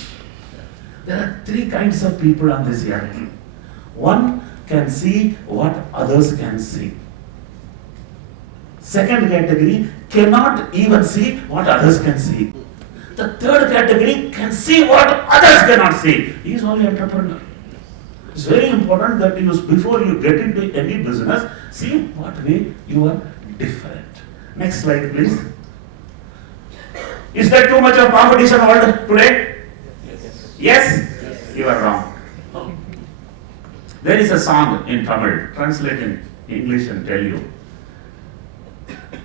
There are 3 kinds of people on this earth. One can see what others can see. Second category cannot even see what others can see. The third category can see what others cannot see. He is only entrepreneur. It's very important that you, before you get into any business, see what way you are different. Next slide, please. Is there too much of competition world today? Yes? You are wrong. There is a song in Tamil, translate in English and tell you.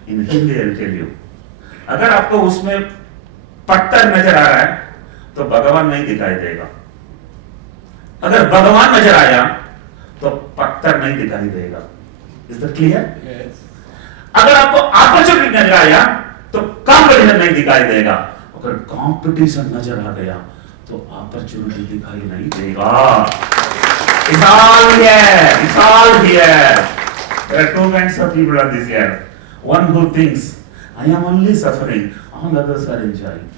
In Hindi I will tell you. अगर आपको उसमें पत्थर नजर आ रहा है तो भगवान नहीं दिखाई देगा. अगर भगवान नजर आया तो पत्थर नहीं दिखाई देगा. Is that clear? Yes. अगर आपको अपॉर्चुनिटी नजर आया तो कंपटीशन नहीं दिखाई देगा. अगर कंपटीशन नजर आ गया तो अपॉर्चुनिटी दिखाई नहीं देगा. It's all here. It's all here. There are 2 kinds of people on this earth. One who thinks, I am only suffering, all others are enjoying.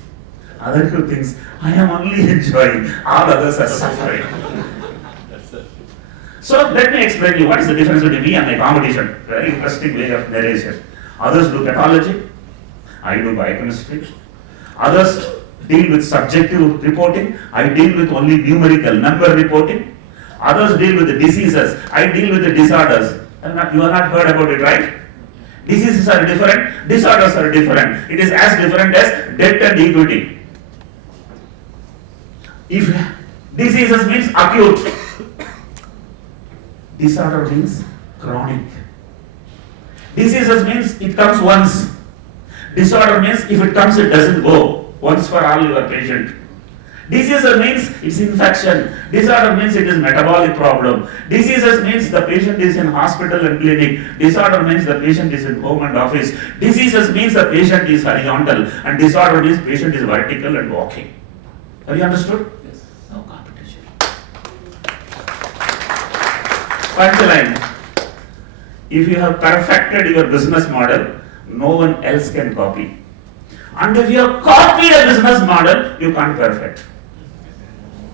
Other who thinks, I am only enjoying, all others are suffering. That's it. So let me explain you what is the difference between me and my competition. Very interesting way of narration. Others do pathology, I do biochemistry. Others deal with subjective reporting, I deal with only numerical number reporting. Others deal with the diseases, I deal with the disorders. You have not heard about it, right? Diseases are different, disorders are different. It is as different as debt and equity. If diseases means acute, disorder means chronic. Diseases means it comes once. Disorder means if it comes, it doesn't go. Once for all your patient. Diseases means it's infection. Disorder means it is metabolic problem. Diseases means the patient is in hospital and clinic. Disorder means the patient is in home and office. Diseases means the patient is horizontal, and disorder means patient is vertical and walking. Have you understood? Yes. No competition. Punchline. If you have perfected your business model, no one else can copy. And if you have copied a business model, you can't perfect.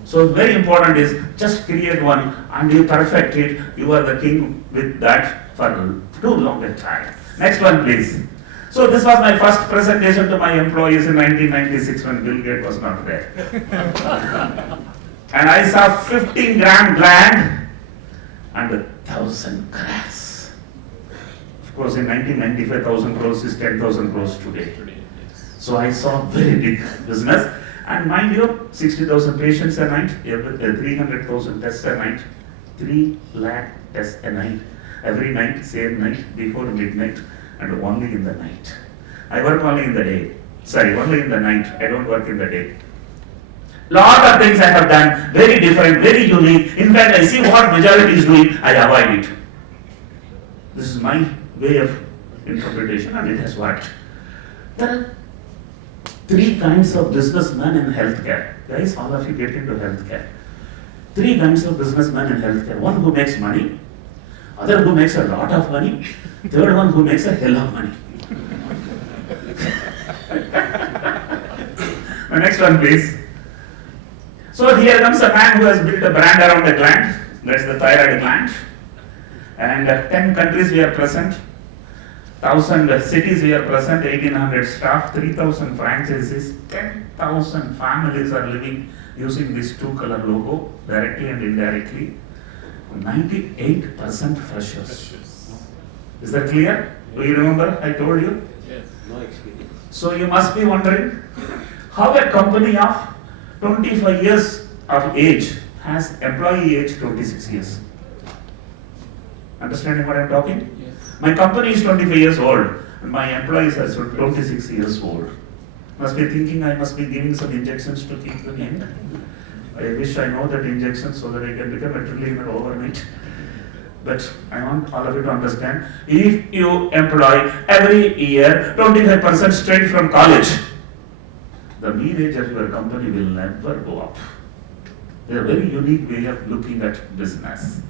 So very important is just create one and you perfect it. You are the king with that for too long a time. Next one, please. So this was my first presentation to my employees in 1996 when Bill Gates was not there. And I saw 15 gram land and 1,000 crores. Of course, in 1995, 1,000 crores is 10,000 crores today. So I saw very big business. And mind you, 60,000 patients a night, 300,000 tests a night, 3 lakh tests a night, every night, same night, before midnight, and only in the night. I work only in the day. Only in the night. I don't work in the day. Lot of things I have done, very different, very unique. In fact, I see what majority is doing, I avoid it. This is my way of interpretation, and it has worked. There are 3 kinds of businessmen in healthcare. Guys, all of you get into healthcare. 3 kinds of businessmen in healthcare. One who makes money, other who makes a lot of money, third one who makes a hell of money. The next one, please. So here comes a man who has built a brand around a gland. That's the thyroid gland. And 10 countries we are present. 1,000 cities we are present, 1,800 staff, 3,000 franchises, 10,000 families are living using this 2-color logo, directly and indirectly. 98% freshers. Is that clear? Do you remember I told you? Yes. No experience. So you must be wondering how a company of 25 years of age has employee age 26 years. Understanding what I am talking? Yes. My company is 25 years old and my employees are 26 years old. Must be thinking I must be giving some injections to keep them young. I wish I know that injection so that I can become a trillionaire overnight. But I want all of you to understand, if you employ every year 25% straight from college, the mean age of your company will never go up. They are a very unique way of looking at business.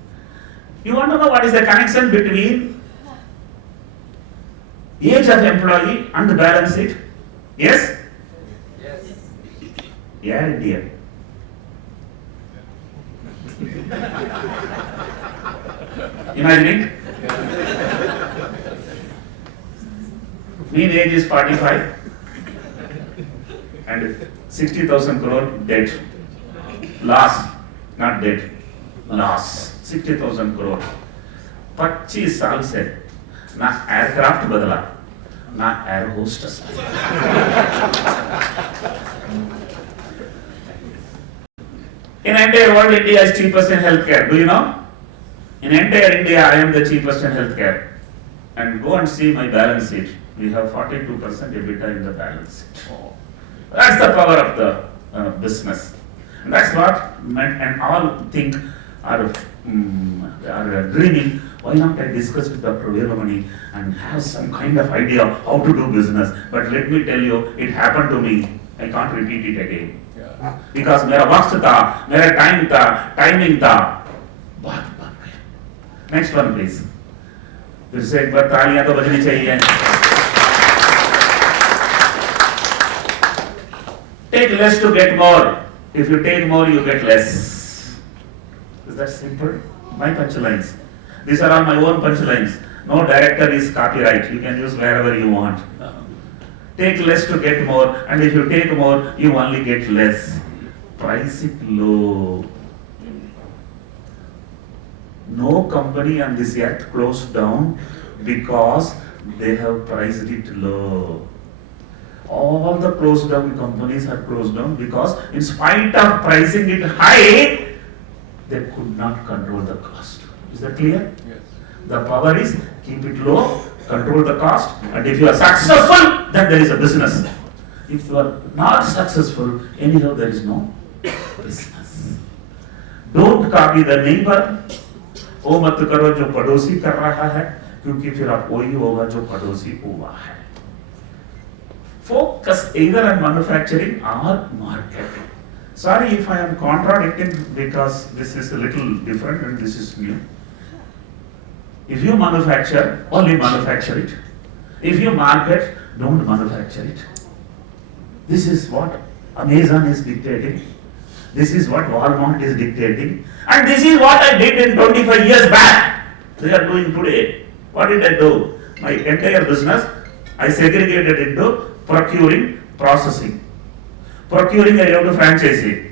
You want to know what is the connection between age of employee and the balance sheet? Yes? Yes. Yeah, dear. Imagining? Mean age is 45 and 60,000 crore debt. Loss, not debt. Loss. 60,000 crore. 25 साल से ना aircraft बदला ना air hostess In entire world, India is cheapest in healthcare. Do you know? In entire India, I am the cheapest in healthcare. And go and see my balance sheet. We have 42% EBITDA in the balance sheet. That's the power of the business. And that's what men and all think are dreaming. Why not I discuss with Dr. Velumani and have some kind of idea how to do business? But let me tell you, it happened to me. I can't repeat it again. Because मेरा वक्त था, मेरा time था, timing था, बहुत बन गया. Next one please. फिर से एक बार तालियां तो बजनी चाहिए. Take less to get more. If you take more, you get less. Is that simple? My punchlines. These are all my own punchlines. No director is copyright. You can use wherever you want. Take less to get more, and if you take more, you only get less. Price it low. No company on this earth closed down because they have priced it low. All the closed down companies are closed down because in spite of pricing it high, they could not control the cost. Is that clear? Yes. The power is keep it low, control the cost, and if you are successful, then there is a business. If you are not successful, anyhow there is no business. Don't copy the neighbor. वो मत करो जो पड़ोसी कर रहा है, क्योंकि फिर आप वही होगा जो पड़ोसी हुआ है. Focus either on manufacturing or marketing. Sorry if I am contradicting because this is a little different and this is new. If you manufacture, only manufacture it. If you market, don't manufacture it. This is what Amazon is dictating. This is what Walmart is dictating. And this is what I did in 25 years back. They are doing today. What did I do? My entire business, I segregated into procuring, processing. Procuring, I have to franchise it.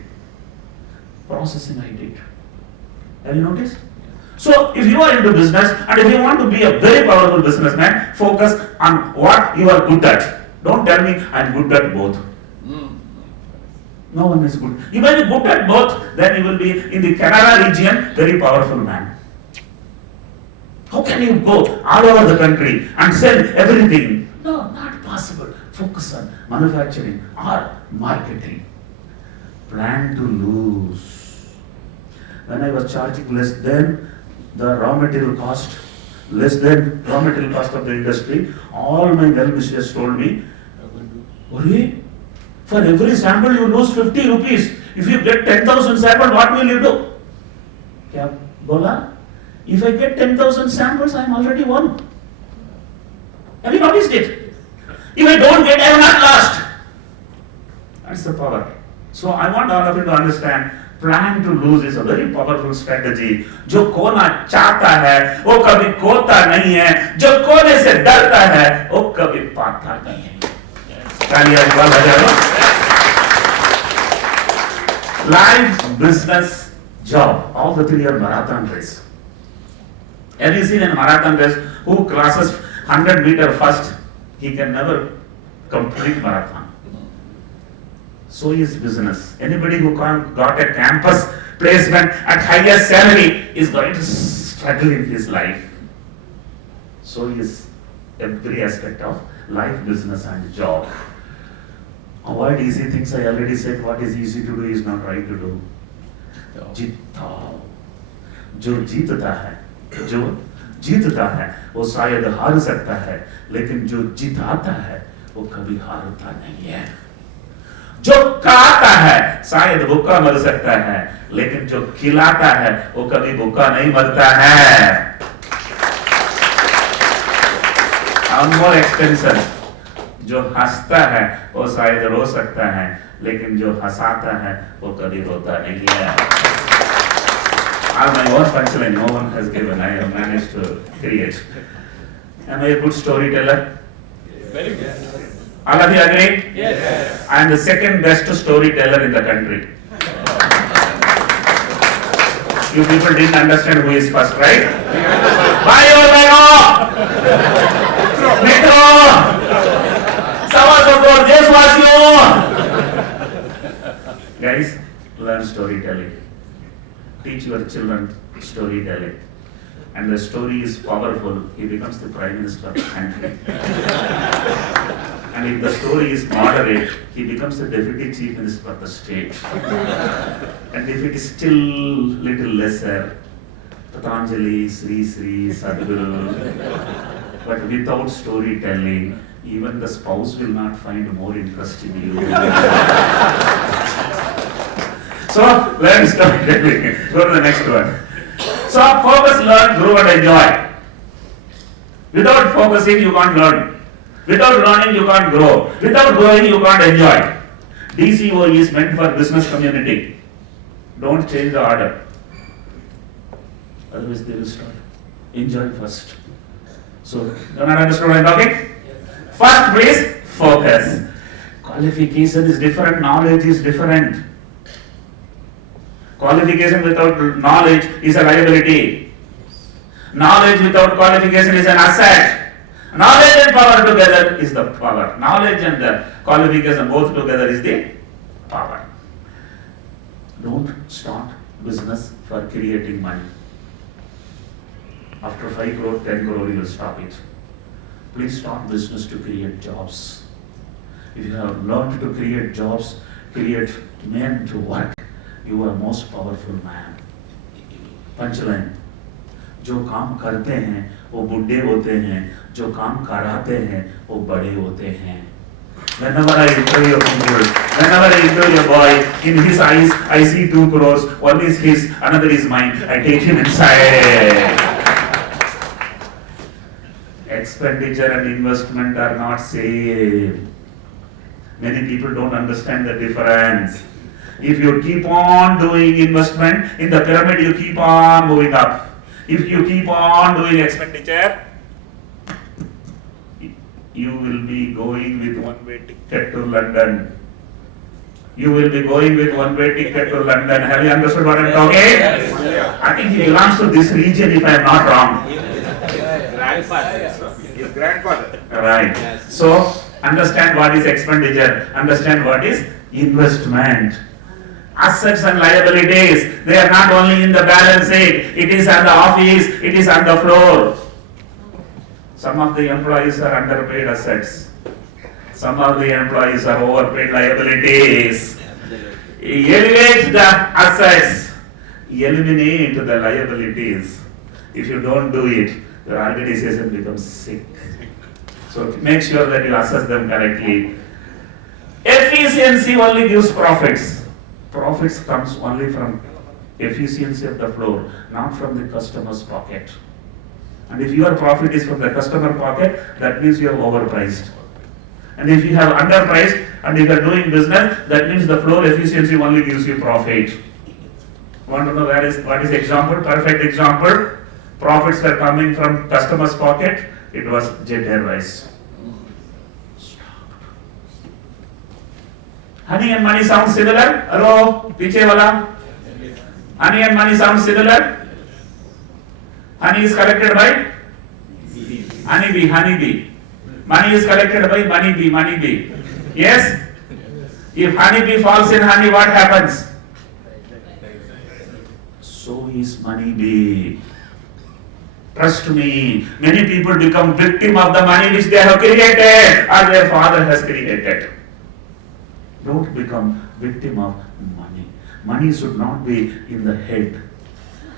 Processing, I did. Have you noticed? So, if you are into business and if you want to be a very powerful businessman, focus on what you are good at. Don't tell me I am good at both. No one is good. You may be good at both, then you will be in the Kanara region, very powerful man. How can you go all over the country and sell everything? No, not possible. Focus on manufacturing or marketing. Plan to lose. When I was charging less than the raw material cost, less than raw material cost of the industry, all my well-wishers told me, Ori, for every sample you lose 50 rupees. If you get 10,000 samples, what will you do? Kya bola? If I get 10,000 samples, I am already won. Have you noticed it? If I don't get, I am not lost. That's the power. So I want all of you to understand, plan to lose is a very powerful strategy. जो खोना चाहता है, वो कभी खोता नहीं है. जो खोने से डरता है, वो कभी पाता नहीं है. Life, business, job, all the three are marathon race. Have you seen in a marathon race who crosses 100 meter first? He can never complete marathon. So is business. Anybody who got a campus placement at highest salary is going to struggle in his life. So is every aspect of life, business and job. Avoid easy things. I already said what is easy to do is not right to do. जीतो. जो जीतता है वो शायद हार सकता है, लेकिन जो जिताता है वो कभी हारता नहीं है. जो खाता है शायद भूखा मर सकता है, लेकिन जो खिलाता है वो कभी भूखा नहीं मरता है. One more extension. जो हंसता है वो शायद रो सकता है, लेकिन जो हंसाता है वो कभी रोता नहीं है. All my own punchline, no one has given. I have managed to create. Am I a good storyteller? Very good. All of you agree? Yes. I am the second best storyteller in the country. You people didn't understand who is first, right? Bhaiyo bhaiyo, mitro, Samaj Deswasiyo. Guys, learn storytelling. Teach your children storytelling. And the story is powerful, he becomes the Prime Minister of the country. And if the story is moderate, he becomes the Deputy Chief Minister of the state. And if it is still little lesser, Patanjali, Shri, Sadhguru. But without storytelling, even the spouse will not find more interest in you. So, learn storytelling. Go to the next one. So, focus, learn, grow and enjoy. Without focusing, you can't learn. Without learning, you can't grow. Without growing, you can't enjoy. DCO is meant for business community. Don't change the order. Otherwise, they will start. Enjoy first. So, you understand what I'm talking? First, please, focus. Qualification is different, knowledge is different. Qualification without knowledge is a liability. Knowledge without qualification is an asset. Knowledge and power together is the power. Knowledge and the qualification both together is the power. Don't start business for creating money. After 5 crore, 10 crore, you will stop it. Please start business to create jobs. If you have learned to create jobs, create men to work, you are most powerful man. Punchline. जो काम करते हैं वो बुढ़े होते हैं, जो काम कराते हैं वो बड़े होते हैं. Whenever I interview people, whenever I interview a boy, in his eyes I see 2 crores, one is his, another is mine, I take him inside. Expenditure and investment are not same. Many people don't understand the difference. If you keep on doing investment, in the pyramid you keep on moving up. If you keep on doing expenditure, you will be going with one-way ticket to London. You will be going with one-way ticket to London. Have you understood what I'm talking? Yes. I think he belongs to this region if I am not wrong. His grandfather. Right. Yes. So, understand what is expenditure, understand what is investment. Assets and liabilities, they are not only in the balance sheet, it is on the office, it is on the floor. Some of the employees are underpaid assets. Some of the employees are overpaid liabilities. Elevate the assets, eliminate the liabilities. If you don't do it, your organization becomes sick. So make sure that you assess them correctly. Efficiency only gives profits. Profits comes only from efficiency of the floor, not from the customer's pocket. And if your profit is from the customer pocket, that means you have overpriced. And if you have underpriced and if you are doing business, that means the floor efficiency only gives you profit. Want to know what is example? Perfect example. Profits were coming from customer's pocket. It was Jet Airways. Honey and money sound similar? Hello, piche wala? Honey and money sound similar? Honey is collected by? Honeybee, honeybee. Money is collected by moneybee. Yes? If honeybee falls in honey, what happens? So is moneybee. Trust me, many people become victim of the money which they have created or their father has created. Don't become victim of money. Money should not be in the head.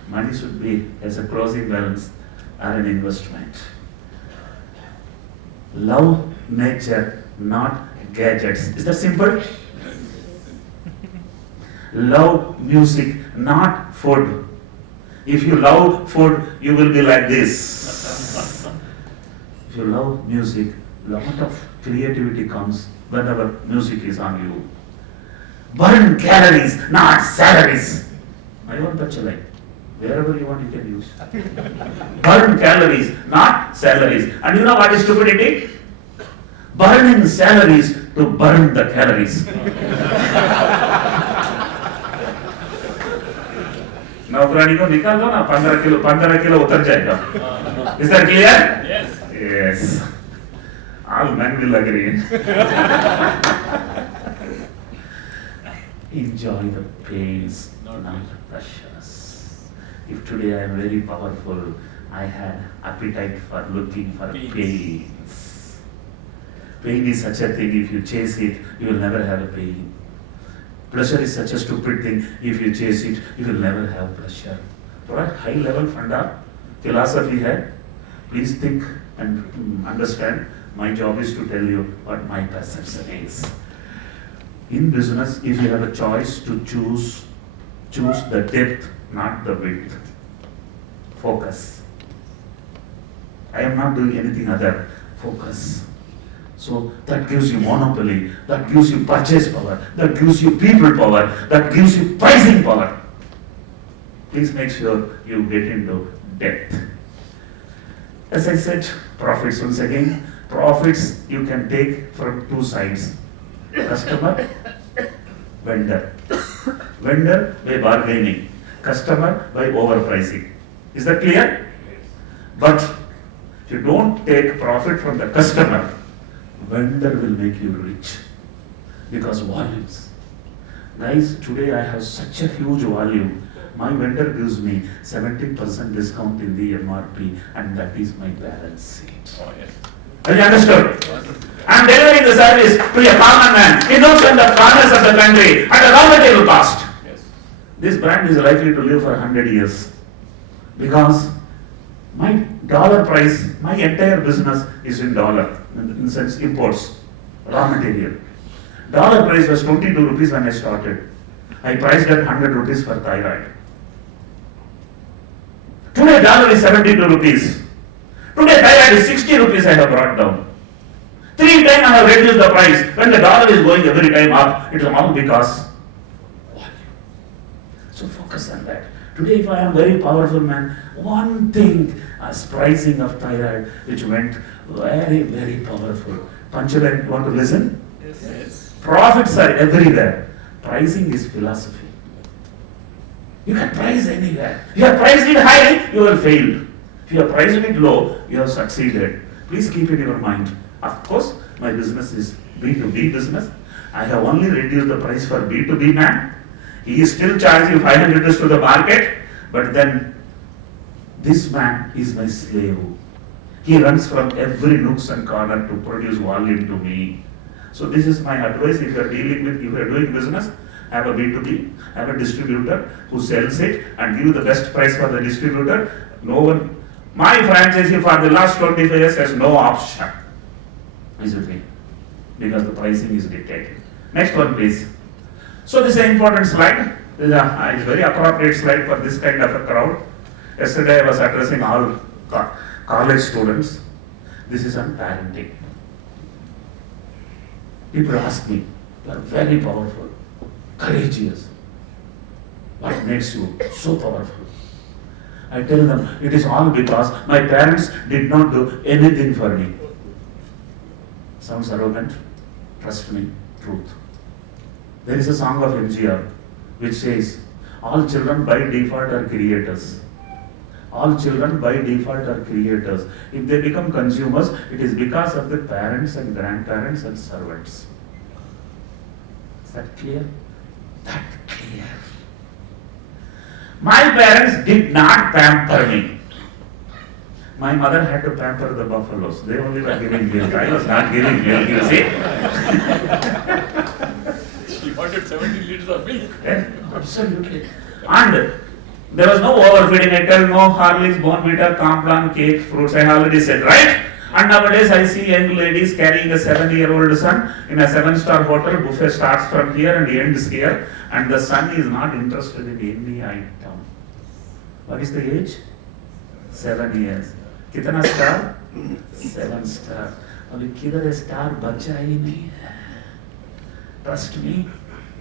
Money should be as a closing balance or an investment. Love nature, not gadgets. Is that simple? Love music, not food. If you love food, you will be like this. If you love music, lot of creativity comes whenever music is on you. Burn calories, not salaries. I want touch like wherever you want you can use. Burn calories, not salaries. And you know what is stupidity? Burning salaries to burn the calories. नौकरानी को निकाल दो ना 15 kilo उतर जाएगा. Is that clear? Yes. Yes. All men will agree. Enjoy the pains, not the pressures. If today I am very powerful, I had appetite for looking for pains. Pain is such a thing, if you chase it, you will never have a pain. Pleasure is such a stupid thing, if you chase it, you will never have pleasure. थोड़ा high level funda philosophy है. Please think and understand. My job is to tell you what my perception is. In business, if you have a choice to choose the depth, not the width. Focus. I am not doing anything other. Focus. So that gives you monopoly, that gives you purchase power, that gives you people power, that gives you pricing power. Please make sure you get into depth. As I said, profits once again. Profits you can take from two sides. Customer, vendor. Vendor by bargaining, customer by overpricing. Is that clear? But If you don't take profit from the customer, vendor will make you rich. Because volumes. Guys, today I have such a huge volume. My vendor gives me 70% discount in the MRP, and that is my balance sheet. Oh, yes. Have you understood? I am delivering the service to a common man. He knows from the corners of the country at a raw material cost. Yes. This brand is likely to live for 100 years. Because my dollar price, my entire business is in dollar, in the sense imports, raw material. Dollar price was 22 rupees when I started. I priced at 100 rupees for thyroid. Today dollar is 72 rupees. Today thyroid is 60 rupees I have brought down. 3 times I have reduced the price. When the dollar is going every time up, it is all because volume. So focus on that. Today if I am very powerful man, one thing as pricing of thyroid which went very, very powerful. Panchalan, you want to listen? Yes. Profits are everywhere. Pricing is philosophy. You can price anywhere. If you have priced it high, you have failed. If you have priced it low, you have succeeded. Please keep it in your mind. Of course, my business is B2B business. I have only reduced the price for B2B man. He is still charging 500 rupees to the market, but then this man is my slave. He runs from every nooks and corner to produce volume to me. So this is my advice. If you are dealing with, if you are doing business, have a B2B, have a distributor who sells it and give the best price for the distributor. No one, my franchisee for the last 25 years has no option. Is it me? Because the pricing is dictated. Next one, please. So this is an important slide. This is a very appropriate slide for this kind of a crowd. Yesterday I was addressing all college students. This is on parenting. People ask me, you are very powerful, courageous. What makes you so powerful? I tell them, it is all because my parents did not do anything for me. Sounds arrogant? Trust me, truth. There is a song of MGR which says, all children by default are creators. All children by default are creators. If they become consumers, it is because of the parents and grandparents and servants. Is that clear? That clear. My parents did not pamper me. My mother had to pamper the buffaloes. They only were giving milk. I was not giving milk, you see. She wanted 70 liters of milk. Yeah, absolutely. And there was no overfeeding. I tell no Horlicks, Bonvita, Complan, cake, fruits. I already said, right? And nowadays I see young ladies carrying a 7-year-old son in a 7-star hotel. Buffet starts from here and ends here. And the son is not interested in any item. What is the age? 7 years. Kitana star? 7 star. Abhi kidhar star bacha hi nahi hai. Trust me,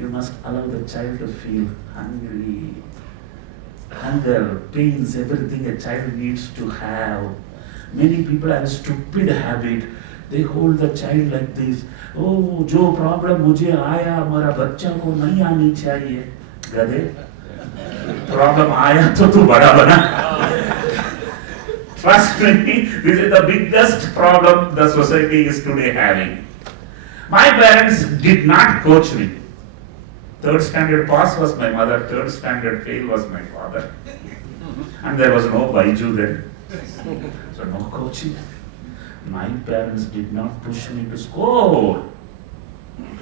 you must allow the child to feel hungry. Hunger, pains, everything a child needs to have. Many people have a stupid habit. They hold the child like this. Oh, जो problem मुझे आया, हमारा बच्चा को नहीं आनी चाहिए. गधे. Problem आया तो तू बड़ा बना. Trust me, this is the biggest problem the society is today having. My parents did not coach me. 3rd standard pass was my mother, 3rd standard fail was my father. And there was no Baiju then. So no coaching. My parents did not push me to score.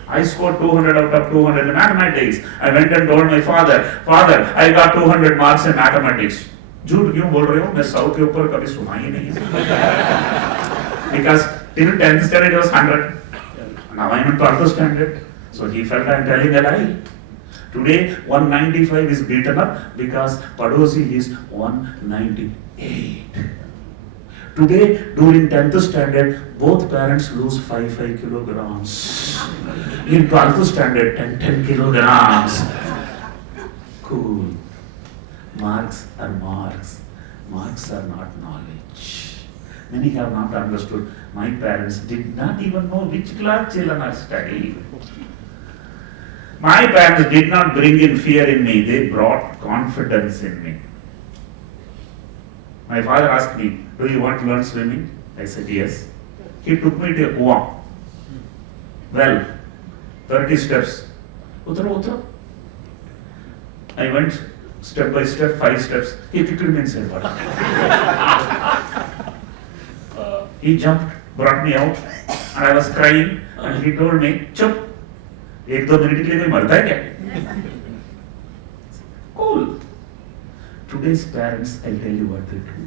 I scored 200 out of 200 in mathematics. I went and told my father, Father, I got 200 marks in mathematics. झूठ क्यों बोल रहे हो? मैं 100 के ऊपर कभी सुना ही नहीं. Because till 10th standard it was 100. Now I am in 12th standard. So he felt I am telling a lie. Today 195 is beaten up because Padosi is 198. Today during 10th standard both parents lose 5 kilograms. In 12th standard 10 kilograms. Cool. Marks are marks. Marks are not knowledge. Many have not understood. My parents did not even know which class children are studying. My parents did not bring in fear in me. They brought confidence in me. My father asked me, do you want to learn swimming? I said yes. He took me to a kuwa. Well, 30 steps. Uttara. I went step by step, 5 steps. He kicked me inside water. He jumped, brought me out, and I was crying, and he told me, "Chup, 1-2 minute के लिए कोई मरता है क्या?" Cool. Today's parents, I'll tell you what they do.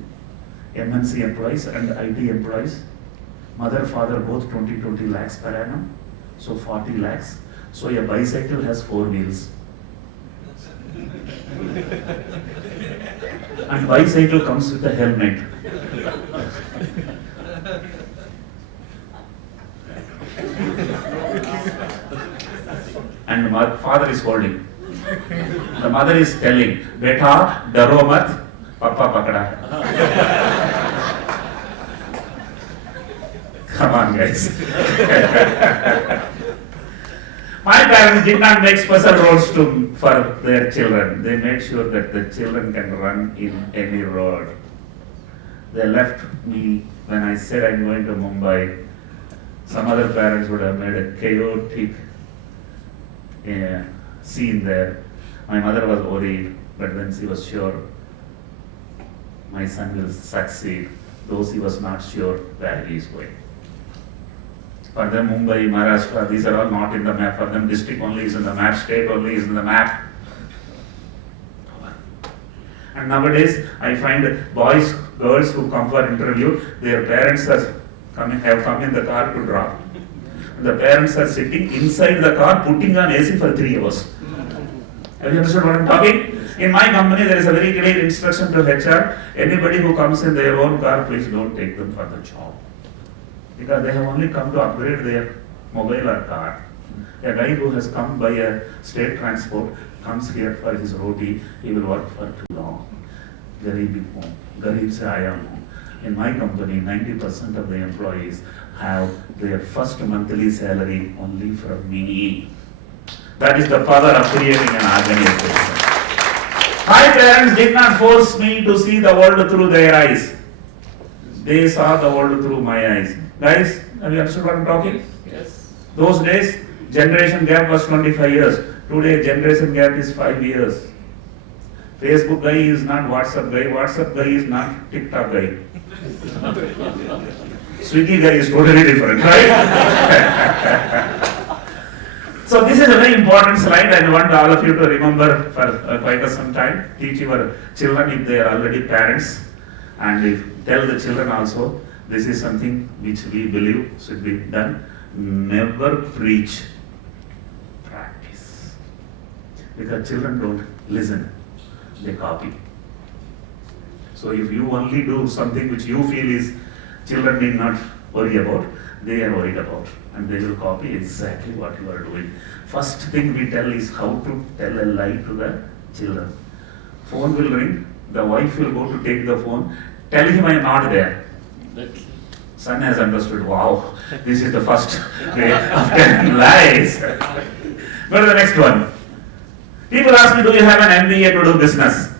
MNC employees and IT employees, mother, father, both 20 lakhs per annum, so 40 lakhs. So a bicycle has 4 wheels. And bicycle comes with a helmet. And my father is holding. The mother is telling, "Beta, daro mat, papa pakada." Come on, guys. My parents did not make special roads for their children. They made sure that the children can run in any road. They left me when I said I'm going to Mumbai. Some other parents would have made a chaotic scene there. My mother was worried, but then she was sure my son will succeed, though she was not sure where he is going. For them, Mumbai, Maharashtra, these are all not in the map. For them, district only is in the map, state only is in the map. And nowadays, I find boys, girls who come for interview, their parents have come in the car to drop. The parents are sitting inside the car, putting on AC for 3 hours. Have you understood what I'm talking? In my company, there is a very clear instruction to HR. Anybody who comes in their own car, please don't take them for the job. Because they have only come to upgrade their mobile or car. A guy who has come by a state transport comes here for his roti, he will work for too long. Garib ho, garib se aaya ho. In my company, 90% of the employees have their first monthly salary only from me. That is the power of creating an organization. My parents did not force me to see the world through their eyes. They saw the world through my eyes. Guys, have you understood what I'm talking? Yes. Those days, generation gap was 25 years. Today, generation gap is 5 years. Facebook guy is not WhatsApp guy. WhatsApp guy is not TikTok guy. Swiggy guy is totally different, right? So this is a very important slide. I want all of you to remember for quite some time. Teach your children if they are already parents, and tell the children also, this is something which we believe should be done. Never preach, practice. Because children don't listen, they copy. So if you only do something which you feel is children need not worry about, they are worried about, and they will copy exactly what you are doing. First thing we tell is how to tell a lie to the children. Phone will ring, the wife will go to take the phone, tell him I am not there. Son has understood, wow, this is the first way of telling lies. Go to the next one. People ask me, do you have an MBA to do business?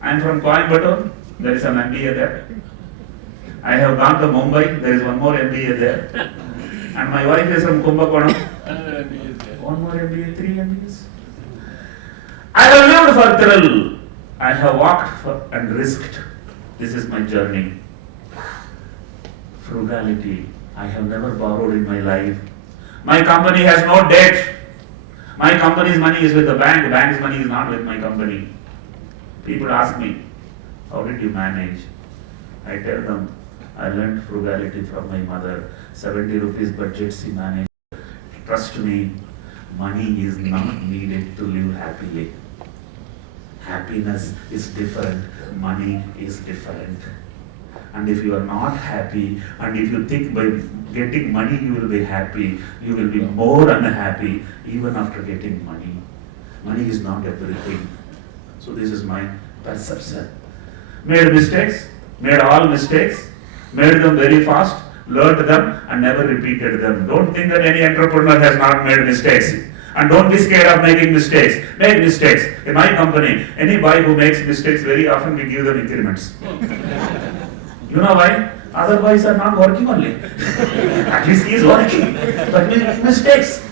I am from Coimbatore, there is an MBA there. I have gone to Mumbai, there is one more MBA there. And my wife is from Kumbakonam. Another MBA is there. One more MBA, 3 MBAs. I have lived for thrill. I have walked for and risked. This is my journey. Frugality. I have never borrowed in my life. My company has no debt. My company's money is with the bank. The bank's money is not with my company. People ask me, how did you manage? I tell them, I learned frugality from my mother. 70 rupees budget she managed. Trust me, money is not needed to live happily. Happiness is different, money is different. And if you are not happy, and if you think by getting money you will be happy, you will be more unhappy even after getting money. Money is not everything. So this is my perception. Made mistakes, made all mistakes, made them very fast, learned them and never repeated them. Don't think that any entrepreneur has not made mistakes. And don't be scared of making mistakes. Make mistakes. In my company, any boy who makes mistakes, very often we give them increments. You know why? Other boys are not working only. At least he is working, but making mistakes.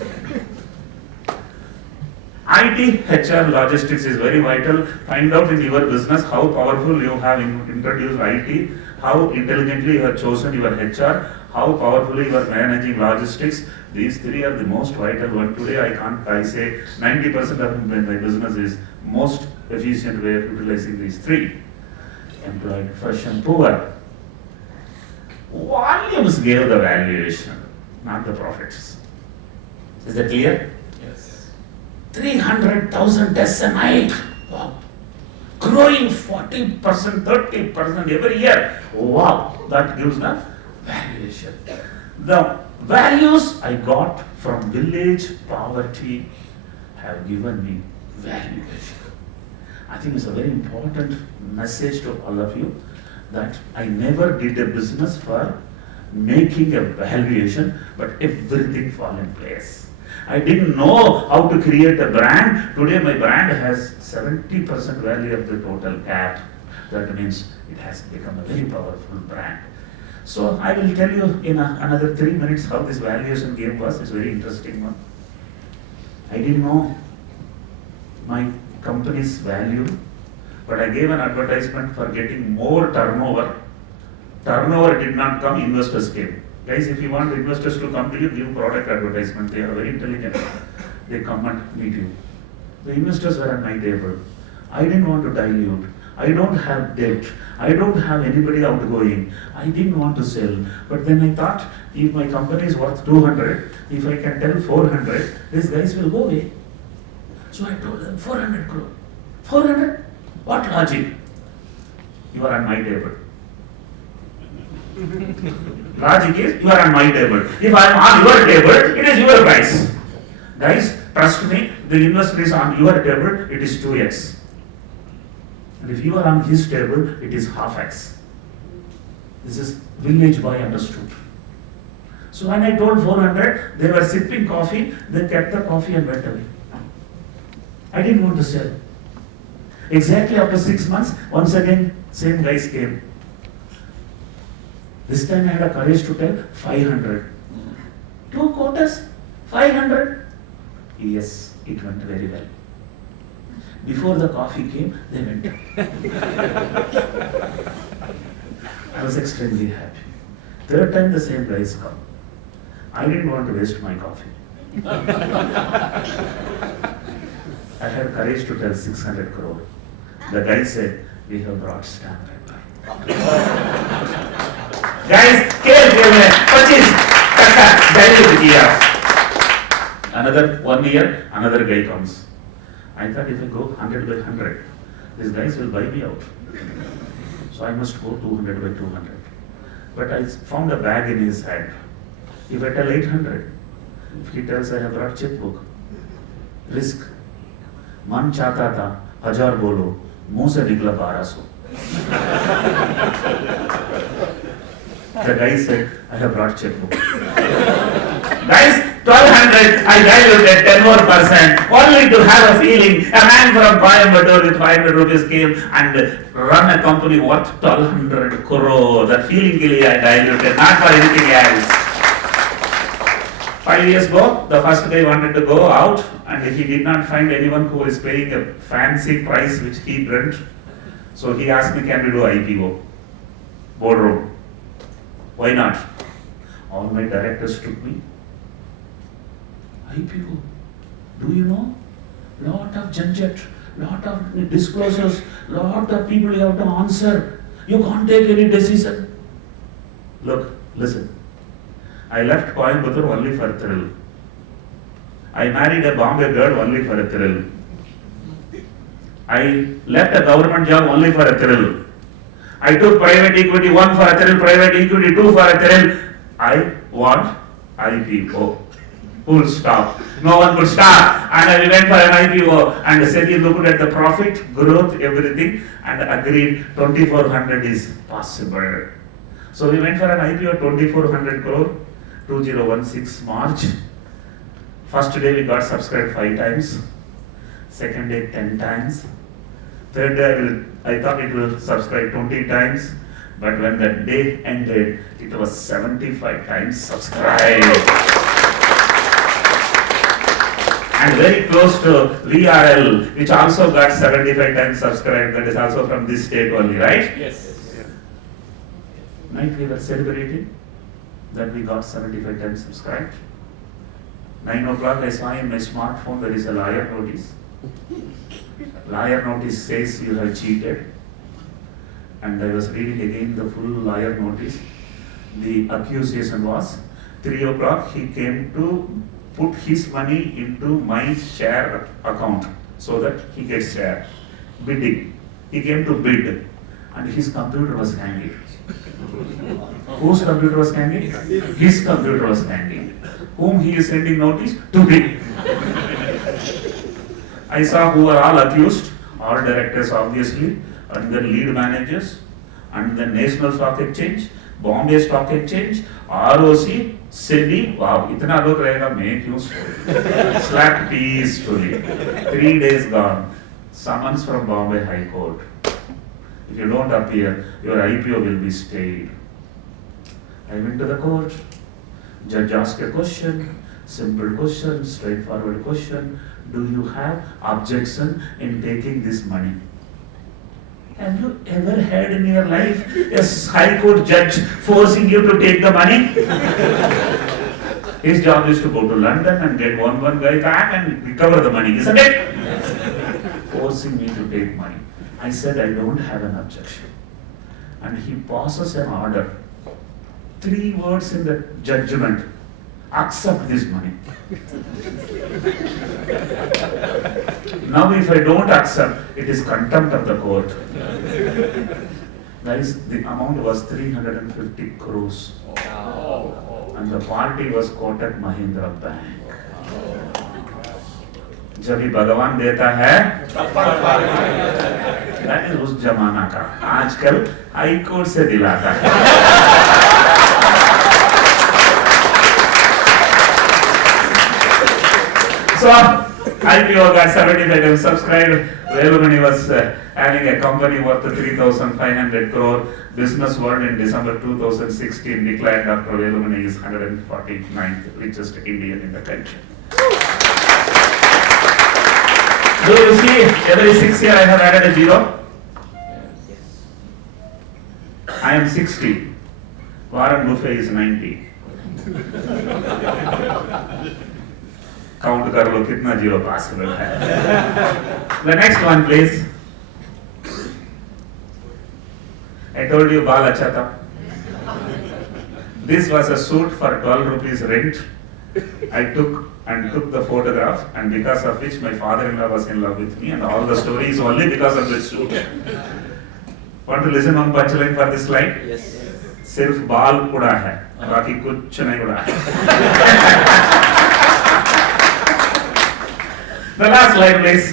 IT, HR, logistics is very vital. Find out in your business how powerful you have introduced IT, how intelligently you have chosen your HR, how powerfully you are managing logistics. These three are the most vital one. Today I say 90% of my business is most efficient way of utilizing these three. Employed, fresh and poor. Volumes gave the valuation, not the profits. Is that clear? Yes. 300,000 tests a night. Wow. Growing 40%, 30% every year. Wow. That gives the valuation. The values I got from village poverty have given me valuation. I think it's a very important message to all of you that I never did a business for making a valuation, but everything fall in place. I didn't know how to create a brand. Today my brand has 70% value of the total cap. That means it has become a very powerful brand. So I will tell you in another 3 minutes how this valuation game was. It's a very interesting one. I didn't know my company's value, but I gave an advertisement for getting more turnover. Turnover did not come, investors came. Guys, if you want investors to come to you, give product advertisement. They are very intelligent. They come and meet you. The investors were at my table. I didn't want to dilute. I don't have debt. I don't have anybody outgoing. I didn't want to sell. But then I thought, if my company is worth 200, if I can tell 400, these guys will go away. So I told them 400 crore. 400? What logic? You are on my table. Logic is, you are on my table. If I am on your table, it is your price. Guys, trust me, the investor is on your table, it is 2x. And if you are on his table, it is half x. This is village boy understood. So when I told 400, they were sipping coffee, they kept the coffee and went away. I didn't want to sell. Exactly after 6 months, once again, same guys came. This time I had a courage to tell 500. 2 quarters, 500. Yes, it went very well. Before the coffee came, they went. I was extremely happy. Third time the same guys come. I didn't want to waste my coffee. I had courage to tell 600 crore. The guy said, we have brought stamp paper. Guys, another 1 year, another guy comes. I thought if I go 100 by 100, these guys will buy me out. So I must go 200 by 200. But I found a bag in his hand. If I tell 800, if he tells I have brought checkbook, risk. Man chata tha, 1000 bolo, मुंह से निकला 1200. The guy said, I have brought checkbook. Guys, 1200, I diluted 10 more %, only to have a feeling. A man from Coimbatore with 500 rupees came and run a company worth 1200 crore. That feeling I diluted, not for anything else. 5 years ago, the first guy wanted to go out, and he did not find anyone who was paying a fancy price which he dreamt. So he asked me, can we do IPO? Boardroom. Why not? All my directors took me. IPO. Do you know? Lot of janjat, lot of disclosures, lot of people you have to answer. You can't take any decision. Look, listen. I left Coimbatore only for a thrill. I married a Bombay girl only for a thrill. I left a government job only for a thrill. I took private equity, 1 for a thrill, private equity, 2 for a thrill. I want IPO. Full stop. No one could stop. And we went for an IPO and SEBI looked at the profit, growth, everything and agreed 2400 is possible. So we went for an IPO 2400 crore, 2016 March. First day we got subscribed 5 times, second day 10 times, third day I thought it will subscribe 20 times, but when the day ended, it was 75 times subscribed. And very close to VRL, which also got 75 times subscribed, that is also from this state only, right? Yes. Night we were celebrating that we got 75 times subscribed. 9 o'clock I saw in my smartphone there is a liar notice. Liar notice says you have cheated. And I was reading again the full liar notice. The accusation was 3 o'clock he came to put his money into my share account so that he gets share. Bidding. He came to bid and his computer was hanging. Whose computer was hanging? His computer was hanging. Whom he is sending notice? To bid. I saw who are all accused, all directors obviously, and the lead managers, and the National Stock Exchange, Bombay Stock Exchange, ROC, SEBI. Wow, itna log rahega, make use. Slept peacefully. 3 days gone. Summons from Bombay High Court. If you don't appear, your IPO will be stayed. I went to the court. Judge asked a question, simple question, straightforward question. Do you have objection in taking this money? Have you ever had in your life a high court judge forcing you to take the money? His job is to go to London and get one guy back and recover the money, isn't it? Forcing me to take money. I said I don't have an objection. And he passes an order. 3 words in the judgment. Accept this money. Now if I don't accept, it is contempt of the court. Guys, the amount was 350 crores. And the party was Kotak Mahindra Bank. जब भी भगवान देता है, that is उस जमाना का. आजकल high court से दिलाता है. So, IPO got 75 times subscribed. Velumani was having a company worth 3,500 crore. Business World in December 2016 declared Dr. Velumani is 149th richest Indian in the country. Do you see, every 6 years I have added a 0. I am 60. Warren Buffett is 90. Count कर लो कितना 0 possible है. The next one please. I told you बाल अच्छा था. This was a suit for 12 rupees rent. I took the photograph, and because of which my father-in-law was in love with me, and all the story is only because of this suit. Want to listen one punchline for this slide? Yes. सिर्फ बाल उड़ा है, बाकी कुछ नहीं उड़ा है. The last slide, please.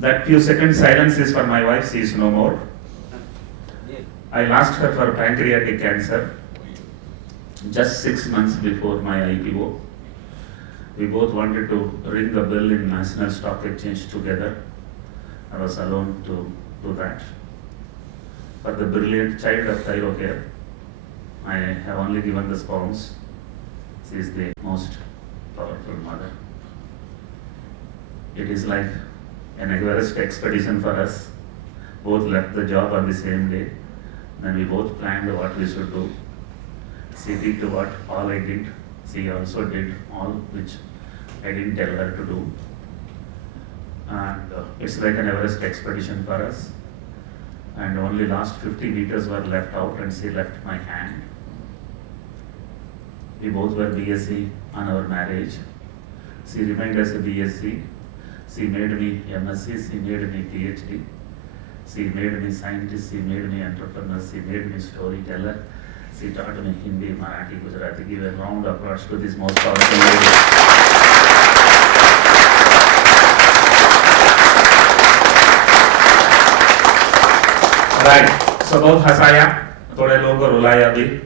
That few seconds silence is for my wife, she is no more. I lost her for pancreatic cancer just 6 months before my IPO. We both wanted to ring the bell in National Stock Exchange together. I was alone to do that. For the brilliant child of Thyrocare, I have only given the spouse. She is the most powerful mother. It is like an Everest expedition for us. Both left the job on the same day. Then we both planned what we should do. She did what all I did. She also did all which I didn't tell her to do. And it's like an Everest expedition for us. And only last 50 meters were left out, and she left my hand. We both were BSc on our marriage. She remained as a BSc. She made me MSc, she made me PhD. She made me scientist, she made me entrepreneur, she made me storyteller. She taught me Hindi, Marathi, Gujarati. Give a round of applause to this most powerful lady. Right. बहुत हंसाया, थोड़े लोगों को रुलाया भी.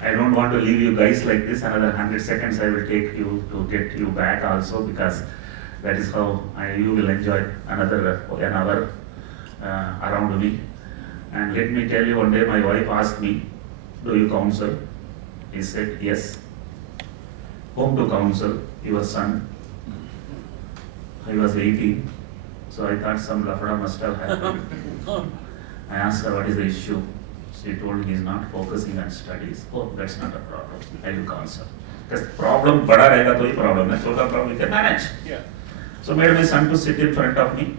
I don't want to leave you guys like this. Another 100 seconds I will take you to get you back also, because that is how you will enjoy another an hour around me. And let me tell you, one day my wife asked me, do you counsel? He said, yes. Whom to counsel? Your son. I was 18, so I thought some lafada must have happened. I asked her, what is the issue? She told he is not focusing on studies. Oh, that's not a problem. I will counsel. Because problem बड़ा रहेगा तो ही problem है, छोटा problem we can manage. Yeah. So made my son to sit in front of me.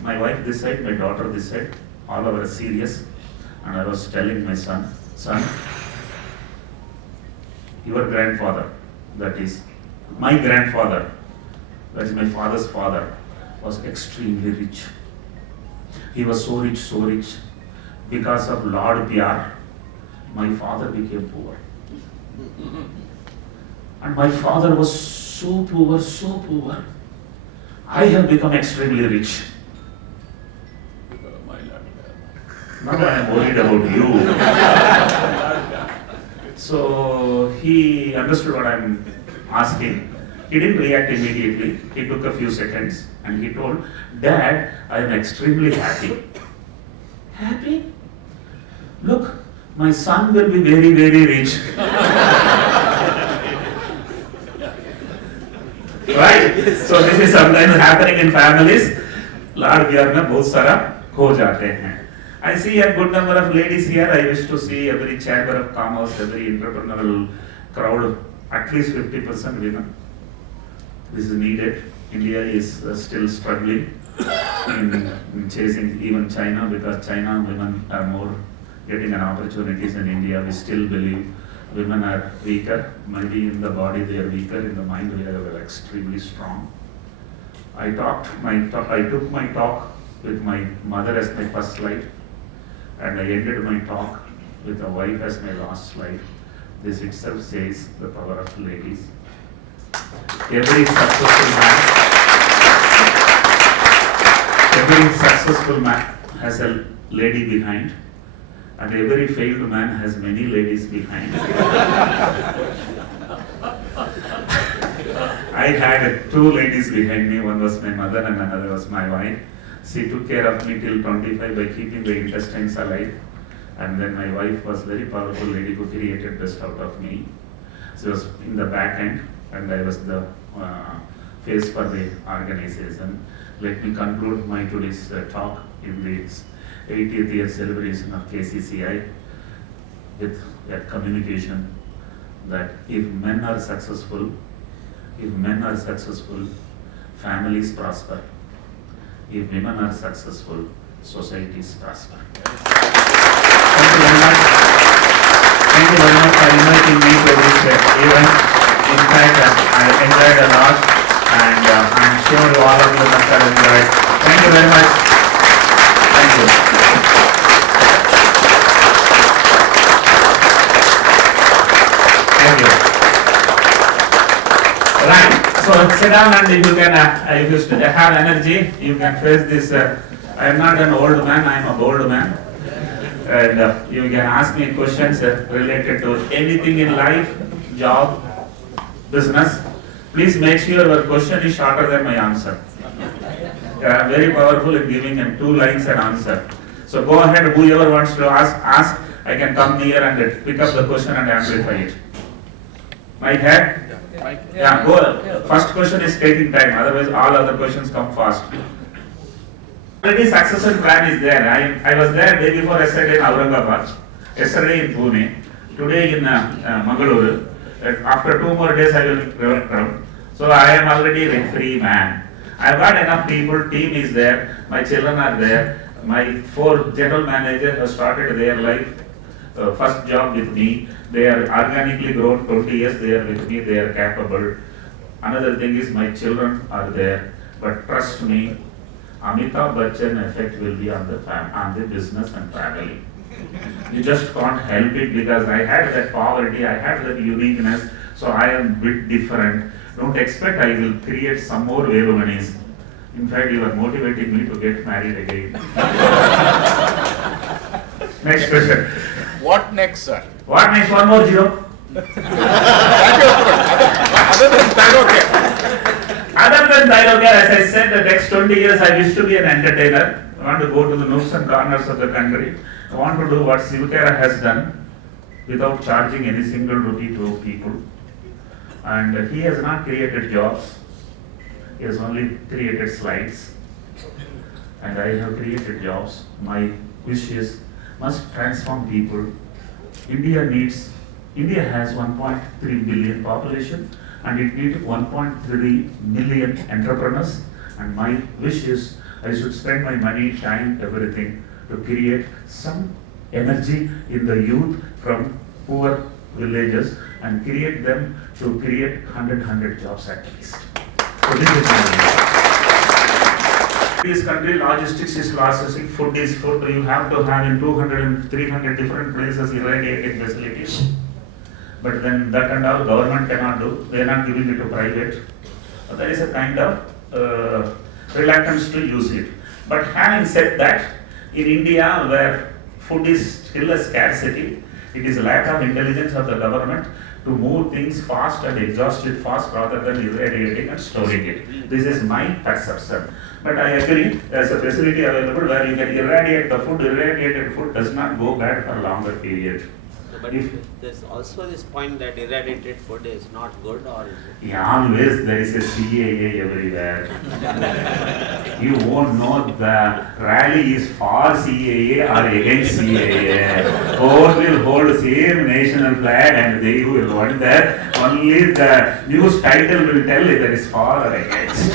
My wife this side, my daughter this side. All of us serious. And I was telling my son, your grandfather, that is my grandfather, that is my father's father, was extremely rich. He was so rich. Because of Lord PR, my father became poor. And my father was so poor. I have become extremely rich. Because of my land. Now I am worried about you. So he understood what I am asking. He didn't react immediately. He took a few seconds and he told, Dad, I am extremely happy. Happy? Look, my son will be very rich. Right? So this is sometimes happening in families. Lord प्यार में बहुत सारा खो जाते हैं. I see a good number of ladies here. I wish to see every chamber of commerce, every entrepreneurial crowd, at least 50% women. This is needed. India is still struggling in chasing even China, because China women are more getting an opportunities. In India we still believe women are weaker. Maybe in the body they are weaker, in the mind we are extremely strong. I took my talk with my mother as my first slide, and I ended my talk with a wife as my last slide. This itself says the power of ladies. Every successful man has a lady behind, and every failed man has many ladies behind. I had two ladies behind me. One was my mother and another was my wife. She took care of me till 25 by keeping the intestines alive. And then my wife was very powerful lady who created best out of me. She was in the back end, and I was the face for the organization. Let me conclude my today's talk in this 80th year celebration of KCCI with a communication that if men are successful, families prosper. If women are successful, societies prosper. Thank you very much. Thank you very much for inviting me to this event. In fact, I enjoyed a lot, and I'm sure all of you must have enjoyed. Thank you very much. Thank you. Thank you. Right. So sit down, and if you can, if you still have energy, you can face this. I am not an old man; I am a bold man. And you can ask me questions related to anything in life, job, business. Please make sure your question is shorter than my answer. I am very powerful in giving him 2 lines an answer. So go ahead, whoever wants to ask. I can come near and pick up the question and amplify it. My head? Yeah, go. First question is taking time, otherwise all other questions come fast. Already succession plan is there. I was there day before yesterday in Aurangabad, yesterday in Pune, today in Mangaluru. After 2 more days I will come. So I am already a free man. I have got enough people, team is there, my children are there, my 4 general managers have started their life, first job with me. They are organically grown, 20 years they are with me, they are capable. Another thing is my children are there, but trust me, Amitabh Bachchan effect will be on the business and family. You just can't help it, because I had that poverty, I had that uniqueness, so I am a bit different. Don't expect I will create some more Velumanis. In fact, you are motivating me to get married again. Next question. What next, sir? What next? One more zero. That is good. Other than Thyrocare. Other than Thyrocare, as I said, the next 20 years I wish to be an entertainer. I want to go to the nooks and corners of the country. I want to do what Thyrocare has done without charging any single rupee to people. And he has not created jobs. He has only created slides. And I have created jobs. My wish is must transform people. India has 1.3 billion population and it needs 1.3 million entrepreneurs. And my wish is I should spend my money, time, everything to create some energy in the youth from poor villages and create them to create 100 jobs at least. So this is my wish. This country, logistics is processing, food is food. You have to have in 200 and 300 different places irradiated facilities. But then that and all government cannot do. They are not giving it to private. So there is a kind of reluctance to use it. But having said that, in India where food is still a scarcity, it is a lack of intelligence of the government to move things fast and exhaust it fast rather than irradiating and storing it. This is my perception. But I agree, there is a facility available where you can irradiate the food. Irradiated food does not go bad for a longer period. But there's also this point that irradiated food is not good, or is it? Yeah, always there is a CAA everywhere. You won't know the rally is for CAA or against CAA. Both will hold same national flag and they will wonder. Only the news title will tell if there is for or against.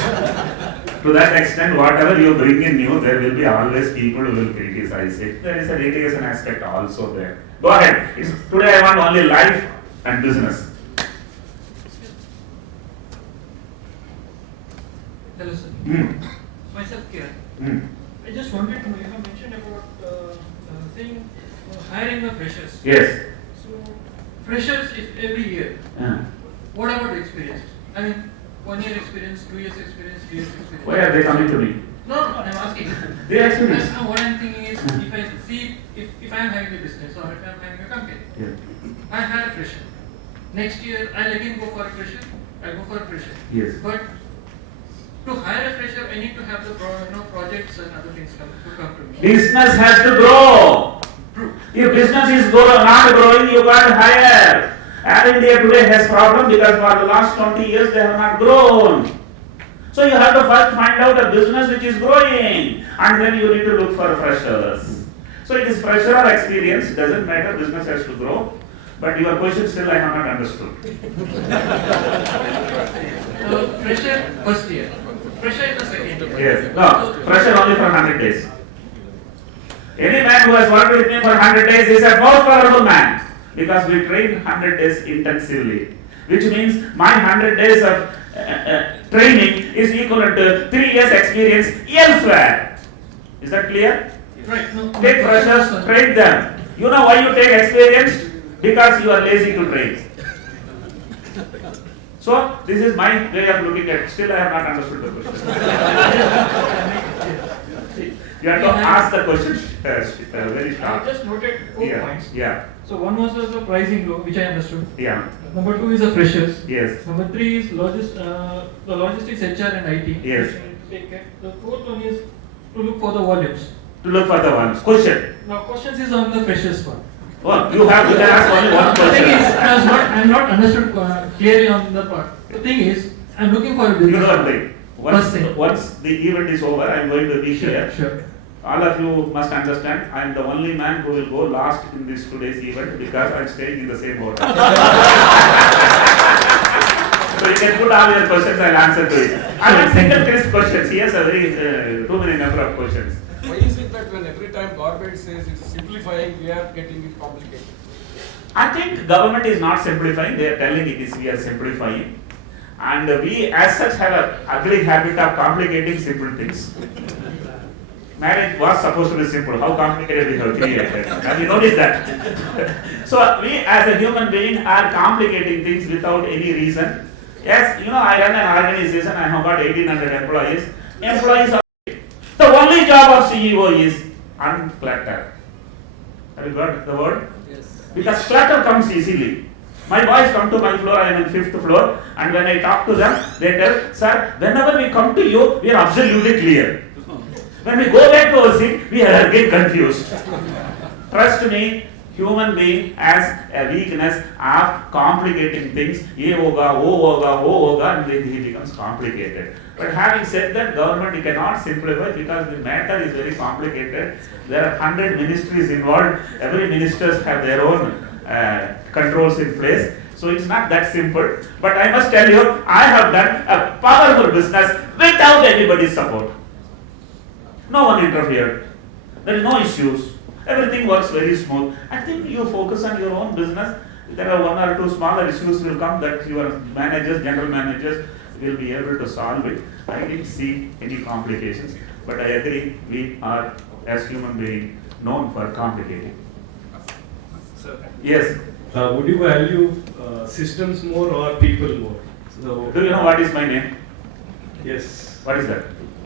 To that extent, whatever you bring in new, there will be always people who will criticize it. There is a litigation aspect also there. Go ahead. Today I want only life and business. Hello, sir. Myself, Kiran. I just wanted to know, you have mentioned about saying hiring of freshers. Yes. So, freshers is every year. What about experience? I mean, 1 year experience, 2 years experience, 3 years experience. Why are they coming to me? No, I'm asking. They are experience. What I'm thinking is, if I see, if I'm having a business or if I'm having a company, I hire a fresher. Next year, I'll again go for a fresher. I'll go for a fresher. Yes. But to hire a fresher, I need to have the projects and other things come to me. Business has to grow. True. If business is not growing, you can't hire. Air India today has problem because for the last 20 years they have not grown. So you have to first find out a business which is growing and then you need to look for freshers. So it is fresher or experience, doesn't matter, business has to grow. But your question still I have not understood. Fresher first year. Fresher is the second year. Yes, no, fresher only for 100 days. Any man who has worked with me for 100 days is a most powerful man. Because we train 100 days intensively, which means my 100 days of training is equivalent to 3 years experience elsewhere. Is that clear? Right. No, Take freshers, train them. You know why you take experienced? Because you are lazy to train. So this is my way of looking at it. Still I have not understood the question. You have to ask the question very sharp. I just noted 4 points. Yeah. So one was the pricing law, which I understood. Yeah. Number 2 is the freshers. Yes. Number 3 is the logistics, HR and IT. Yes. Take care. The 4th one is to look for the volumes. To look for the ones. Question. Now questions is on the freshers part. Oh, you can ask only one The thing is, question. I'm not understood clearly on the part. The thing is, I'm looking for a business. You don't think. First thing. Once the event is over, I am going to be here. Sure. All of you must understand, I am the only man who will go last in this today's event because I am staying in the same hotel. So you can put all your questions, I will answer to it. I have single crisp questions. He has a very too many number of questions. Why is it that when every time government says it's simplifying, we are getting it complicated? I think government is not simplifying, they are telling it is we are simplifying. And we as such have an ugly habit of complicating simple things. Marriage was supposed to be simple, how complicated we have created. Have you noticed that? So we as a human being are complicating things without any reason. Yes, you know, I run an organization, I have got 1800 employees. Employees are the only job of CEO is unclutter. Have you got the word? Yes. Because clutter comes easily. My boys come to my floor, I am in 5th floor, and when I talk to them, they tell, sir, whenever we come to you, we are absolutely clear. When we go back to our seat, we are again confused. Trust me, human being has a weakness of complicating things. Ye hoga, wo hoga, and then he becomes complicated. But having said that, government cannot simplify because the matter is very complicated. There are 100 ministries involved. Every ministers have their own controls in place. So it's not that simple. But I must tell you, I have done a powerful business without anybody's support. No one interfered. There is no issues. Everything works very smooth. I think you focus on your own business. There are 1 or 2 smaller issues will come that your managers, general managers will be able to solve it. I didn't see any complications. But I agree, we are, as human beings, known for complicating. Sir, Yes. would you value systems more or people more? So, Do you know what is my name? yes, What is that?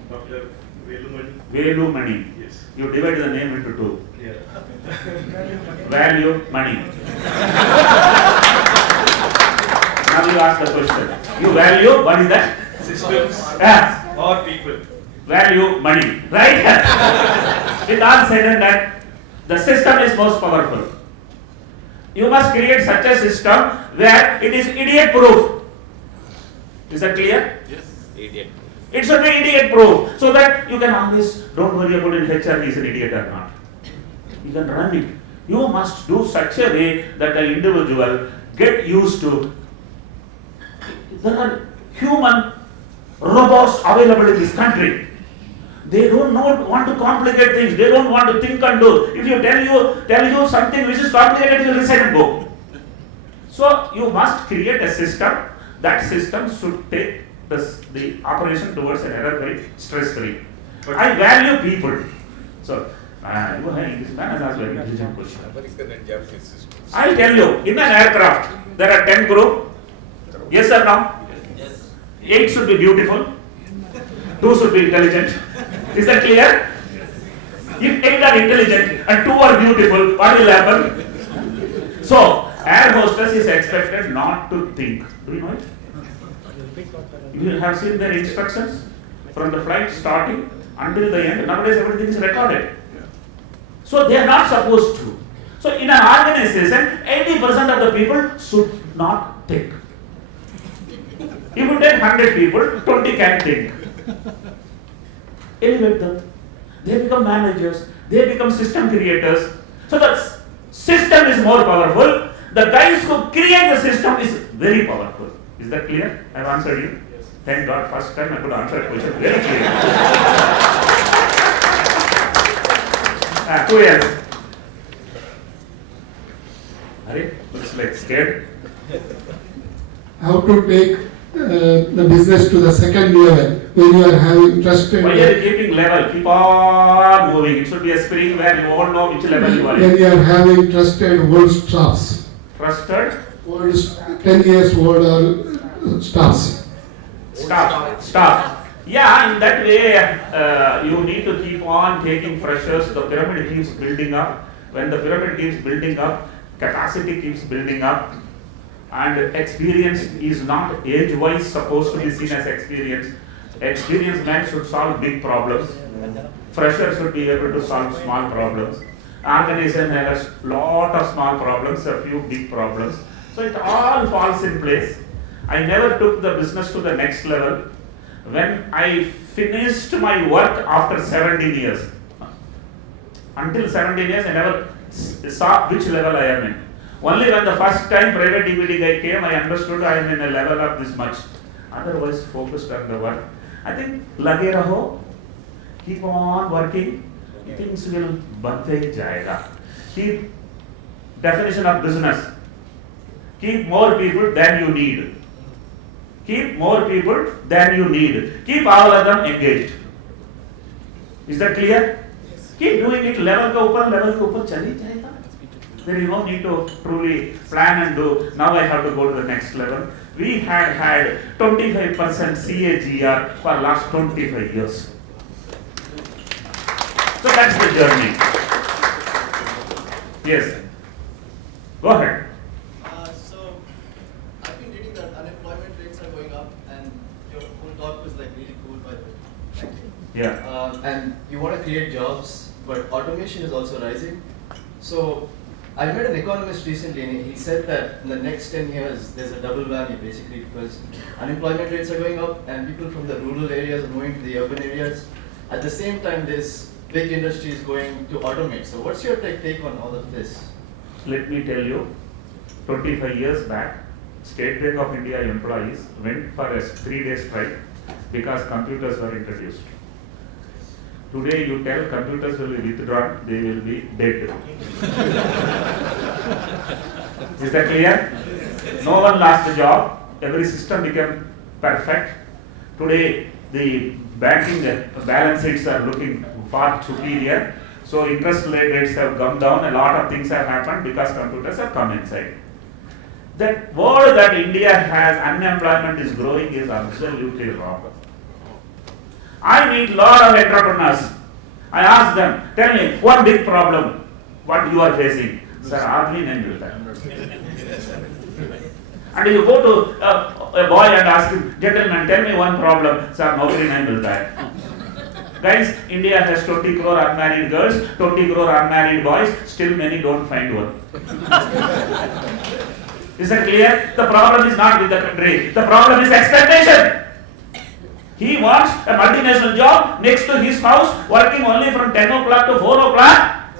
Dr. Velumani. Velumani. Yes. You divide the name into 2. Yeah. Value, money. Now you ask the question. You value, what is that? Systems Yeah. or people? Value, money. Right? With all said and done, the system is most powerful. You must create such a system where it is idiot proof. Is that clear? Idiot. It should be idiot proof. So that you can always, don't worry about in HR he is an idiot or not. You can run it. You must do such a way that the individual get used to. There are human robots available in this country. They don't want to complicate things. They don't want to think and do. If you tell you something which is complicated, you will resign and go. So you must create a system. That system should take the operation towards an error very stress-free. I value people. So this man has asked very intelligent question. American and Japanese systems. I'll tell you, in an aircraft, there are 10 group. Yes or no? Yes. 8 should be beautiful. 2 should be intelligent. Is that clear? If 8 are intelligent and 2 are beautiful, what will happen? So, air hostess is expected not to think. Do you know it? You have seen their instructions from the flight starting until the end. Nowadays everything is recorded. So they are not supposed to. So in an organization, 80% of the people should not think. If you take 100 people, 20 can think. Elevate them. They become managers. They become system creators. So the system is more powerful. The guys who create the system is very powerful. Is that clear? I have answered you. Yes. Thank God, first time I could answer a question very clearly. 2 years. Are looks like scared. How to take the business to the second level when you are having trusted. Why are you keeping level? Keep on moving. It should be a spring where you won't know which level you are When in. you are having trusted old staffs, Trusted old 10 years old or staffs. staff. Yeah, in that way, you need to keep on taking freshers. The pyramid keeps building up. When the pyramid keeps building up, capacity keeps building up. And experience is not age-wise supposed to be seen as experience. Experienced men should solve big problems. Freshers should be able to solve small problems. Organization has a lot of small problems, a few big problems. So it all falls in place. I never took the business to the next level. When I finished my work after 17 years, until 17 years I never saw which level I am in. Only when the first time private DVD guy came, I understood I am in a level of this much. Otherwise, focused on the work. I think, lage raho, keep on working, things will badte jayega. Keep definition of business. Keep more people than you need. Keep more people than you need. Keep all of them engaged. Is that clear? Yes. Keep doing it level ke upar chali jayega. There is no need to truly plan and do. Now I have to go to the next level. We had 25% CAGR for last 25 years. So that's the journey. Yes. Go ahead. So, I've been reading that unemployment rates are going up, and your whole talk was like really cool, by the way. Thank you. Yeah. And you want to create jobs, but automation is also rising. So, I met an economist recently, and he said that in the next 10 years, there's a double whammy basically, because unemployment rates are going up, and people from the rural areas are moving to the urban areas. At the same time, this big industry is going to automate. So, what's your take on all of this? Let me tell you, 25 years back, State Bank of India employees went for a 3-day strike because computers were introduced. Today you tell computers will be withdrawn, they will be dead. Is that clear? No one lost a job, every system became perfect. Today the banking balance sheets are looking far superior. So interest rates have come down, a lot of things have happened because computers have come inside. That word that India has, unemployment is growing, is absolutely wrong. I meet a lot of entrepreneurs. I ask them, tell me, one big problem, what you are facing? Sir, aadmi nahi milta hai. And you go to a boy and ask him, gentlemen, tell me one problem. Sir, naukri nahi milta hai. Guys, India has 20 crore unmarried girls, 20 crore unmarried boys, still many don't find one. Is that clear? The problem is not with the country, the problem is expectation. He wants a multinational job next to his house, working only from 10 o'clock to 4 o'clock,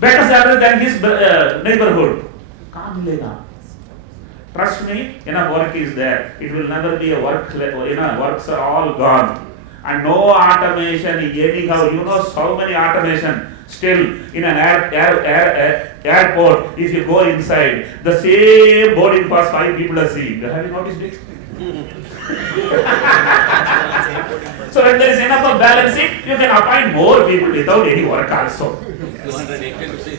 better salary than his neighborhood. Can't milega. Trust me, enough work is there. It will never be a work, works are all gone. And no automation, anyhow, you know so many automation. Still, in an airport, if you go inside, the same boarding pass 5 people are seeing. Have you noticed it? So when there is enough of balance sheet, you can appoint more people without any work also.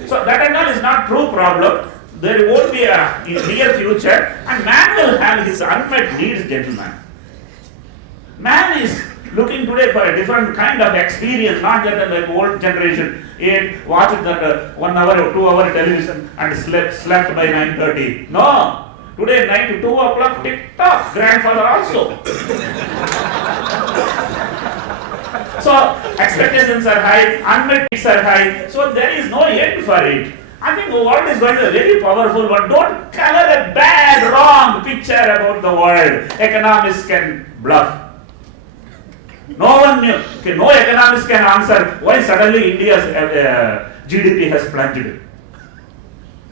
So that and all is not true problem. There won't be a in near future, and man will have his unmet needs, gentlemen. Man is looking today for a different kind of experience, not just like old generation. Watched that 1 hour or 2 hour television and slept by 9:30. No. Today, 9 to 2 o'clock, TikTok, grandfather also. So, expectations are high, unmet needs are high, so there is no end for it. I think the world is going to be a very powerful one. Don't color a bad, wrong picture about the world. Economists can bluff. No one knew, no economist can answer why suddenly India's GDP has plunged.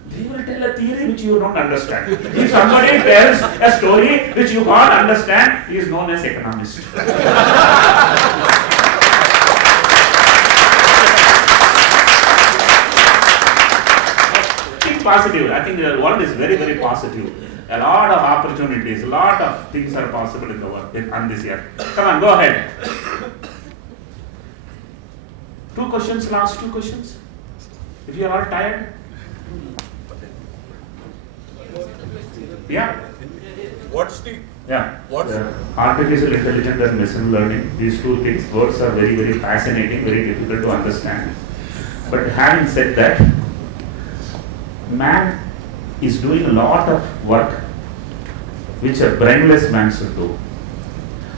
They will tell a theory which you don't understand. If somebody tells a story which you can't understand, he is known as economist. Think positive. I think the world is very, very positive. A lot of opportunities, a lot of things are possible in the world on this year. Come on, go ahead. 2 questions, last 2 questions. If you are all tired. Yeah. What's the artificial intelligence and machine learning, these 2 things, words are very, very fascinating, very difficult to understand. But having said that, man is doing a lot of work which a brainless man should do.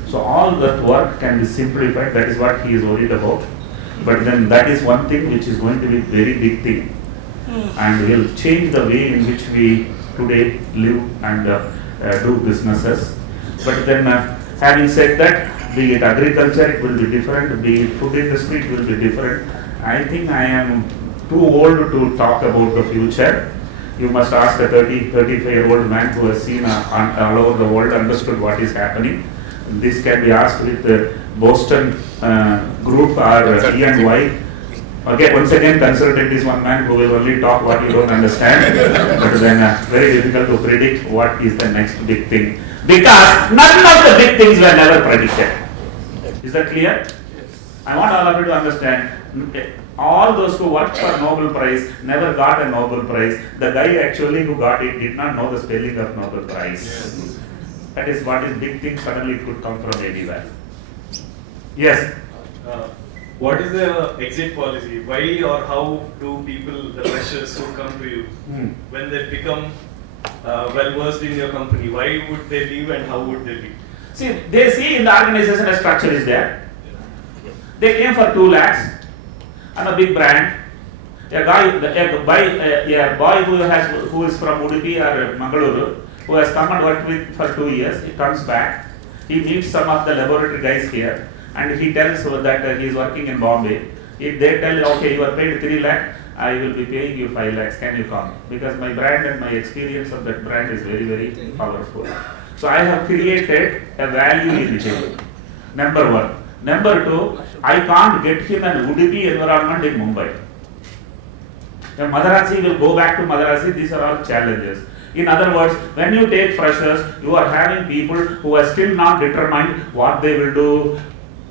So all that work can be simplified, that is what he is worried about. But then that is one thing which is going to be very big thing and will change the way in which we today live and do businesses. But then having said that, be it agriculture, it will be different, be it food industry, it will be different. I think I am too old to talk about the future. You must ask a 35-year-old man who has seen all over the world, understood what is happening. This can be asked with the Boston group or E&Y. Okay, once again, consultant is one man who will only talk what you don't understand, but then very difficult to predict what is the next big thing, because none of the big things were never predicted. Is that clear? Yes. I want all of you to understand, all those who worked for Nobel Prize never got a Nobel Prize. The guy actually who got it did not know the spelling of Nobel Prize. Yes. That is what is big thing, suddenly it could come from anywhere. Yes? what is the exit policy? Why or how do people, the freshers who come to you, when they become well versed in your company, why would they leave and how would they leave? See, they see in the organization a structure is there. They came for 2 lakhs and a big brand. A boy who is from Udupi or Mangaluru, who has come and worked with for 2 years, he comes back, he meets some of the laboratory guys here, and he tells that he is working in Bombay. If they tell, okay, you are paid 3 lakh, I will be paying you 5 lakhs, can you come? Because my brand and my experience of that brand is very, very powerful. So I have created a value in him. Number 1. Number 2, I can't get him an Udupi environment in Mumbai. Madarasi will go back to Madarasi, these are all challenges. In other words, when you take freshers, you are having people who are still not determined what they will do,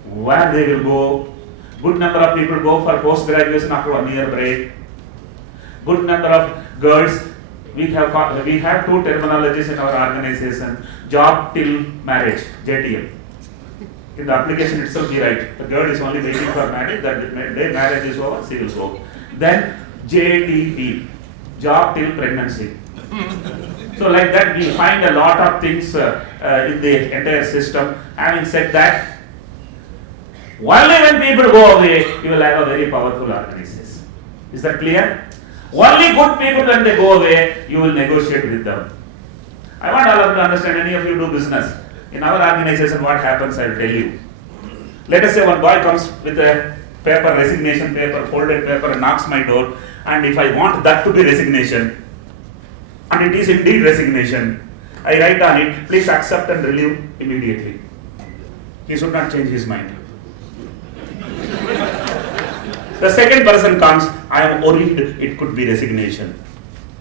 where they will go. Good number of people go for post-graduation after 1 year break. Good number of girls, we have 2 terminologies in our organization, job till marriage, JTM. In the application itself we write, the girl is only waiting for marriage, that day marriage is over, she will go. Then JTP, job till pregnancy. So like that we find a lot of things in the entire system. Having said that, only when people go away, you will have a very powerful organization. Is that clear? Only good people when they go away, you will negotiate with them. I want all of you to understand, any of you do business. In our organization, what happens, I will tell you. Let us say one boy comes with a paper, resignation paper, folded paper, and knocks my door, and if I want that to be resignation, and it is indeed resignation, I write on it, please accept and relieve immediately. He should not change his mind. The second person comes, I am worried it could be resignation.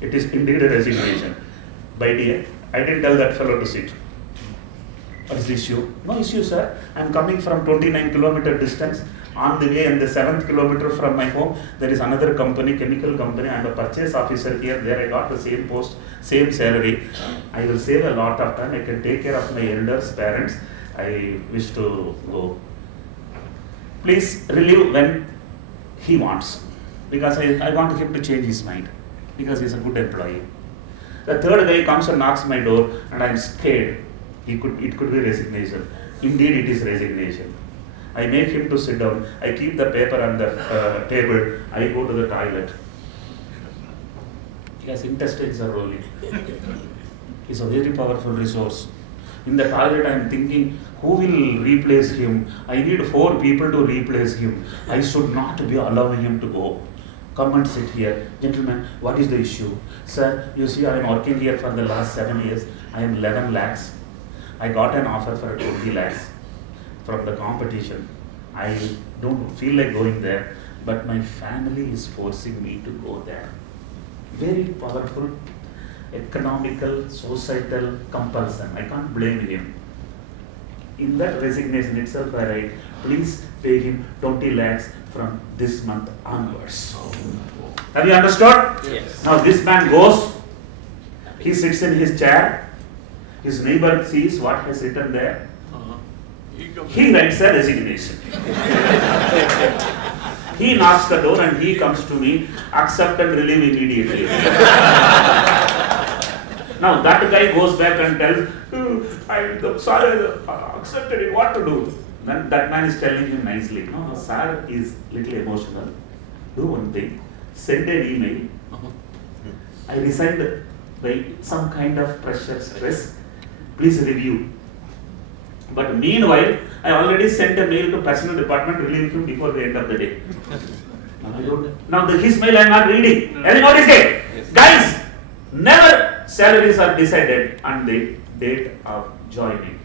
It is indeed a resignation. By dear, I didn't tell that fellow to sit. What is the issue? No issue, sir. I am coming from 29 kilometer distance. On the way, in the 7th kilometer from my home, there is another company, chemical company. I am a purchase officer here. There I got the same post, same salary. I will save a lot of time. I can take care of my elders, parents. I wish to go. Please relieve when he wants. Because I want him to change his mind. Because he is a good employee. The third guy comes and knocks my door, and I am scared. It could be resignation. Indeed, it is resignation. I make him to sit down. I keep the paper on the table. I go to the toilet. Yes, intestines are rolling. It's a very powerful resource. In the toilet, I am thinking, who will replace him? I need 4 people to replace him. I should not be allowing him to go. Come and sit here. Gentlemen, what is the issue? Sir, you see, I am working here for the last 7 years. I am 11 lakhs. I got an offer for 20 lakhs from the competition. I don't feel like going there, but my family is forcing me to go there. Very powerful economical, societal compulsion. I can't blame him. In that resignation itself, I write, please pay him 20 lakhs from this month onwards. Have you understood? Yes. Now this man goes, he sits in his chair, his neighbor sees what has written there. He writes a resignation. He knocks the door and he comes to me, accept and relieve immediately. Now that guy goes back and tells, I'm sorry, I accepted it, what to do? Then that man is telling him nicely, no, sir is little emotional. Do one thing, send an email. I resigned by some kind of pressure, stress. Please review. But meanwhile, I already sent a mail to personal department relieving him before the end of the day. Now his mail I am not reading. Everybody say, guys, never salaries are decided on the date of joining.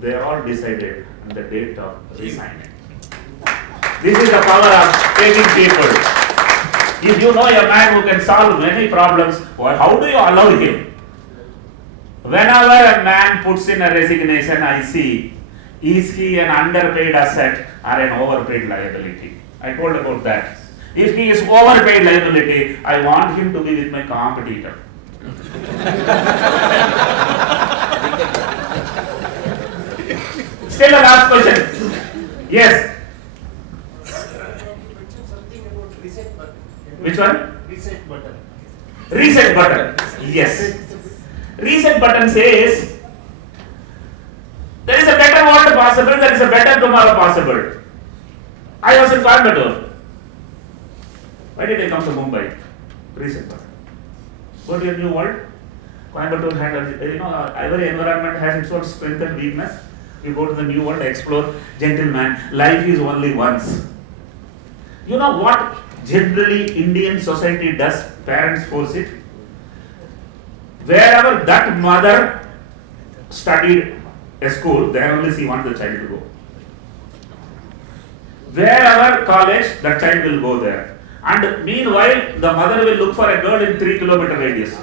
They are all decided on the date of resigning. This is the power of taking people. If you know a man who can solve many problems, how do you allow him? Whenever a man puts in a resignation, I see, is he an underpaid asset or an overpaid liability? I told about that. If he is overpaid liability, I want him to be with my competitor. Still the last question. Yes. Which one? Reset button. Reset button. Yes. Reset button says there is a better world possible, there is a better tomorrow possible. I was in Coimbatore. Why did I come to Mumbai? Reset button. Go to a new world. Coimbatore had, every environment has its own strength and weakness. You go to the new world, explore. Gentleman, life is only once. You know what generally Indian society does? Parents force it. Wherever that mother studied a school, they only see one the child to go. Wherever college, that child will go there. And meanwhile, the mother will look for a girl in 3-kilometer radius.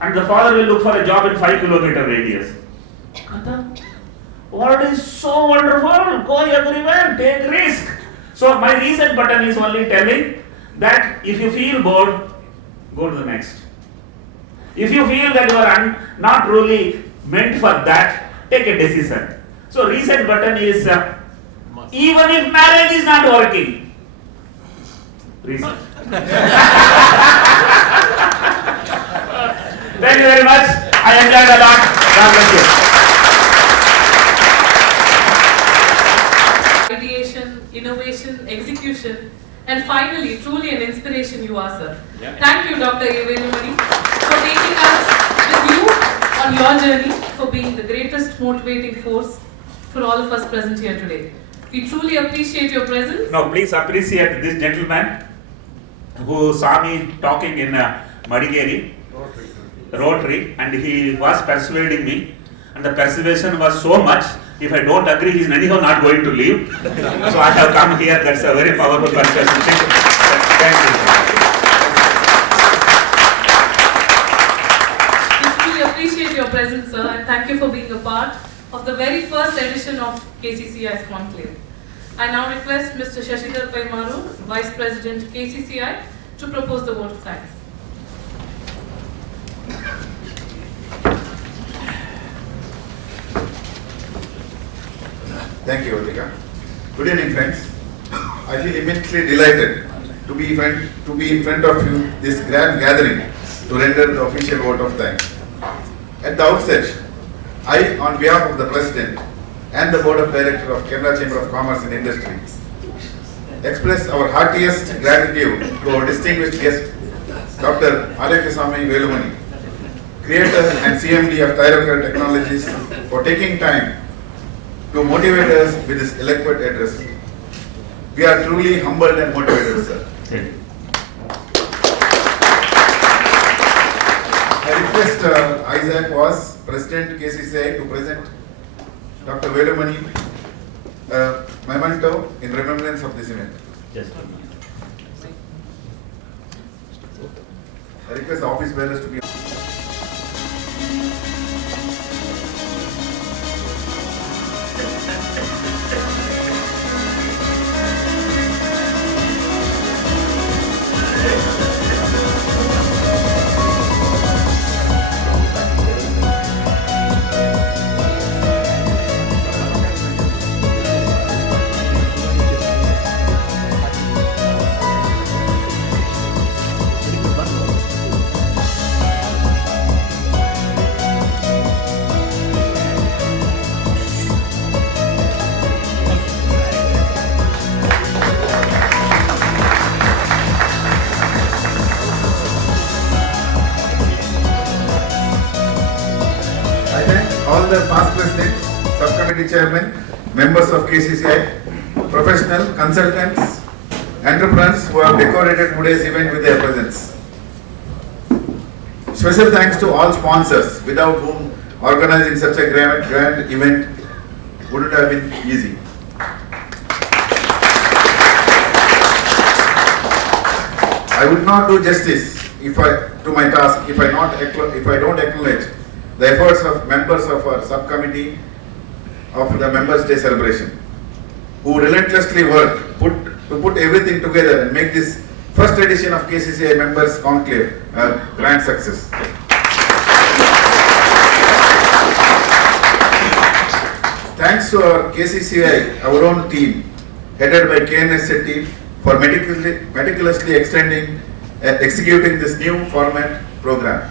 And the father will look for a job in 5-kilometer radius. What is so wonderful? Go everywhere, take risk. So my reset button is only telling that if you feel bored, go to the next. If you feel that you are not truly meant for that, take a decision. So reset button is even if marriage is not working, reset. Thank you very much. I enjoyed a lot. God bless you. Ideation, innovation, execution, and finally, truly an inspiration you are, sir. Yeah. Thank you, Dr. Velumani, for taking us with you on your journey, for being the greatest motivating force for all of us present here today. We truly appreciate your presence. Now, please appreciate this gentleman who saw me talking in Madigeri, Rotary, and he was persuading me, and the persuasion was so much. If I don't agree, he is anyhow not going to leave. So I have come here. That's a very powerful persuasion. Thank you. We truly appreciate your presence, sir, and thank you for being a part of the very first edition of KCCI's Conclave. I now request Mr. Shashidhar Paimaru, Vice President KCCI, to propose the vote of thanks. Thank you, Atika. Good evening, friends. I feel immensely delighted to be in front of you this grand gathering to render the official vote of thanks. At the outset, I, on behalf of the President and the Board of Directors of Kerala Chamber of Commerce and Industry, express our heartiest gratitude to our distinguished guest, Dr. Arokiaswamy Velumani, Creator and CMD of Thyrocare Technologies, for taking time to motivate us with this eloquent address. We are truly humbled and motivated, sir. I request Isaac was President KCCI to present Dr. Velumani memento in remembrance of this event. Just I request the office bearers to be. All the past presidents, subcommittee chairmen, members of KCCI, professional consultants, entrepreneurs who have decorated today's event with their presence. Special thanks to all sponsors, without whom organizing such a grand event wouldn't have been easy. I would not do justice to my task if I don't acknowledge the efforts of members of our subcommittee of the Members' Day celebration, who relentlessly worked to put everything together and make this first edition of KCCI Members Conclave a grand success. Thanks to our KCCI, our own team, headed by KNS Setti, for meticulously executing this new format program.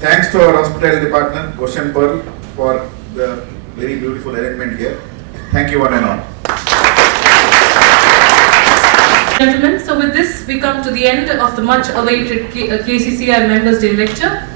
Thanks to our hospitality partner, Ocean Pearl, for the very beautiful arrangement here. Thank you one and all. Gentlemen, so with this we come to the end of the much awaited KCCI Members Day lecture.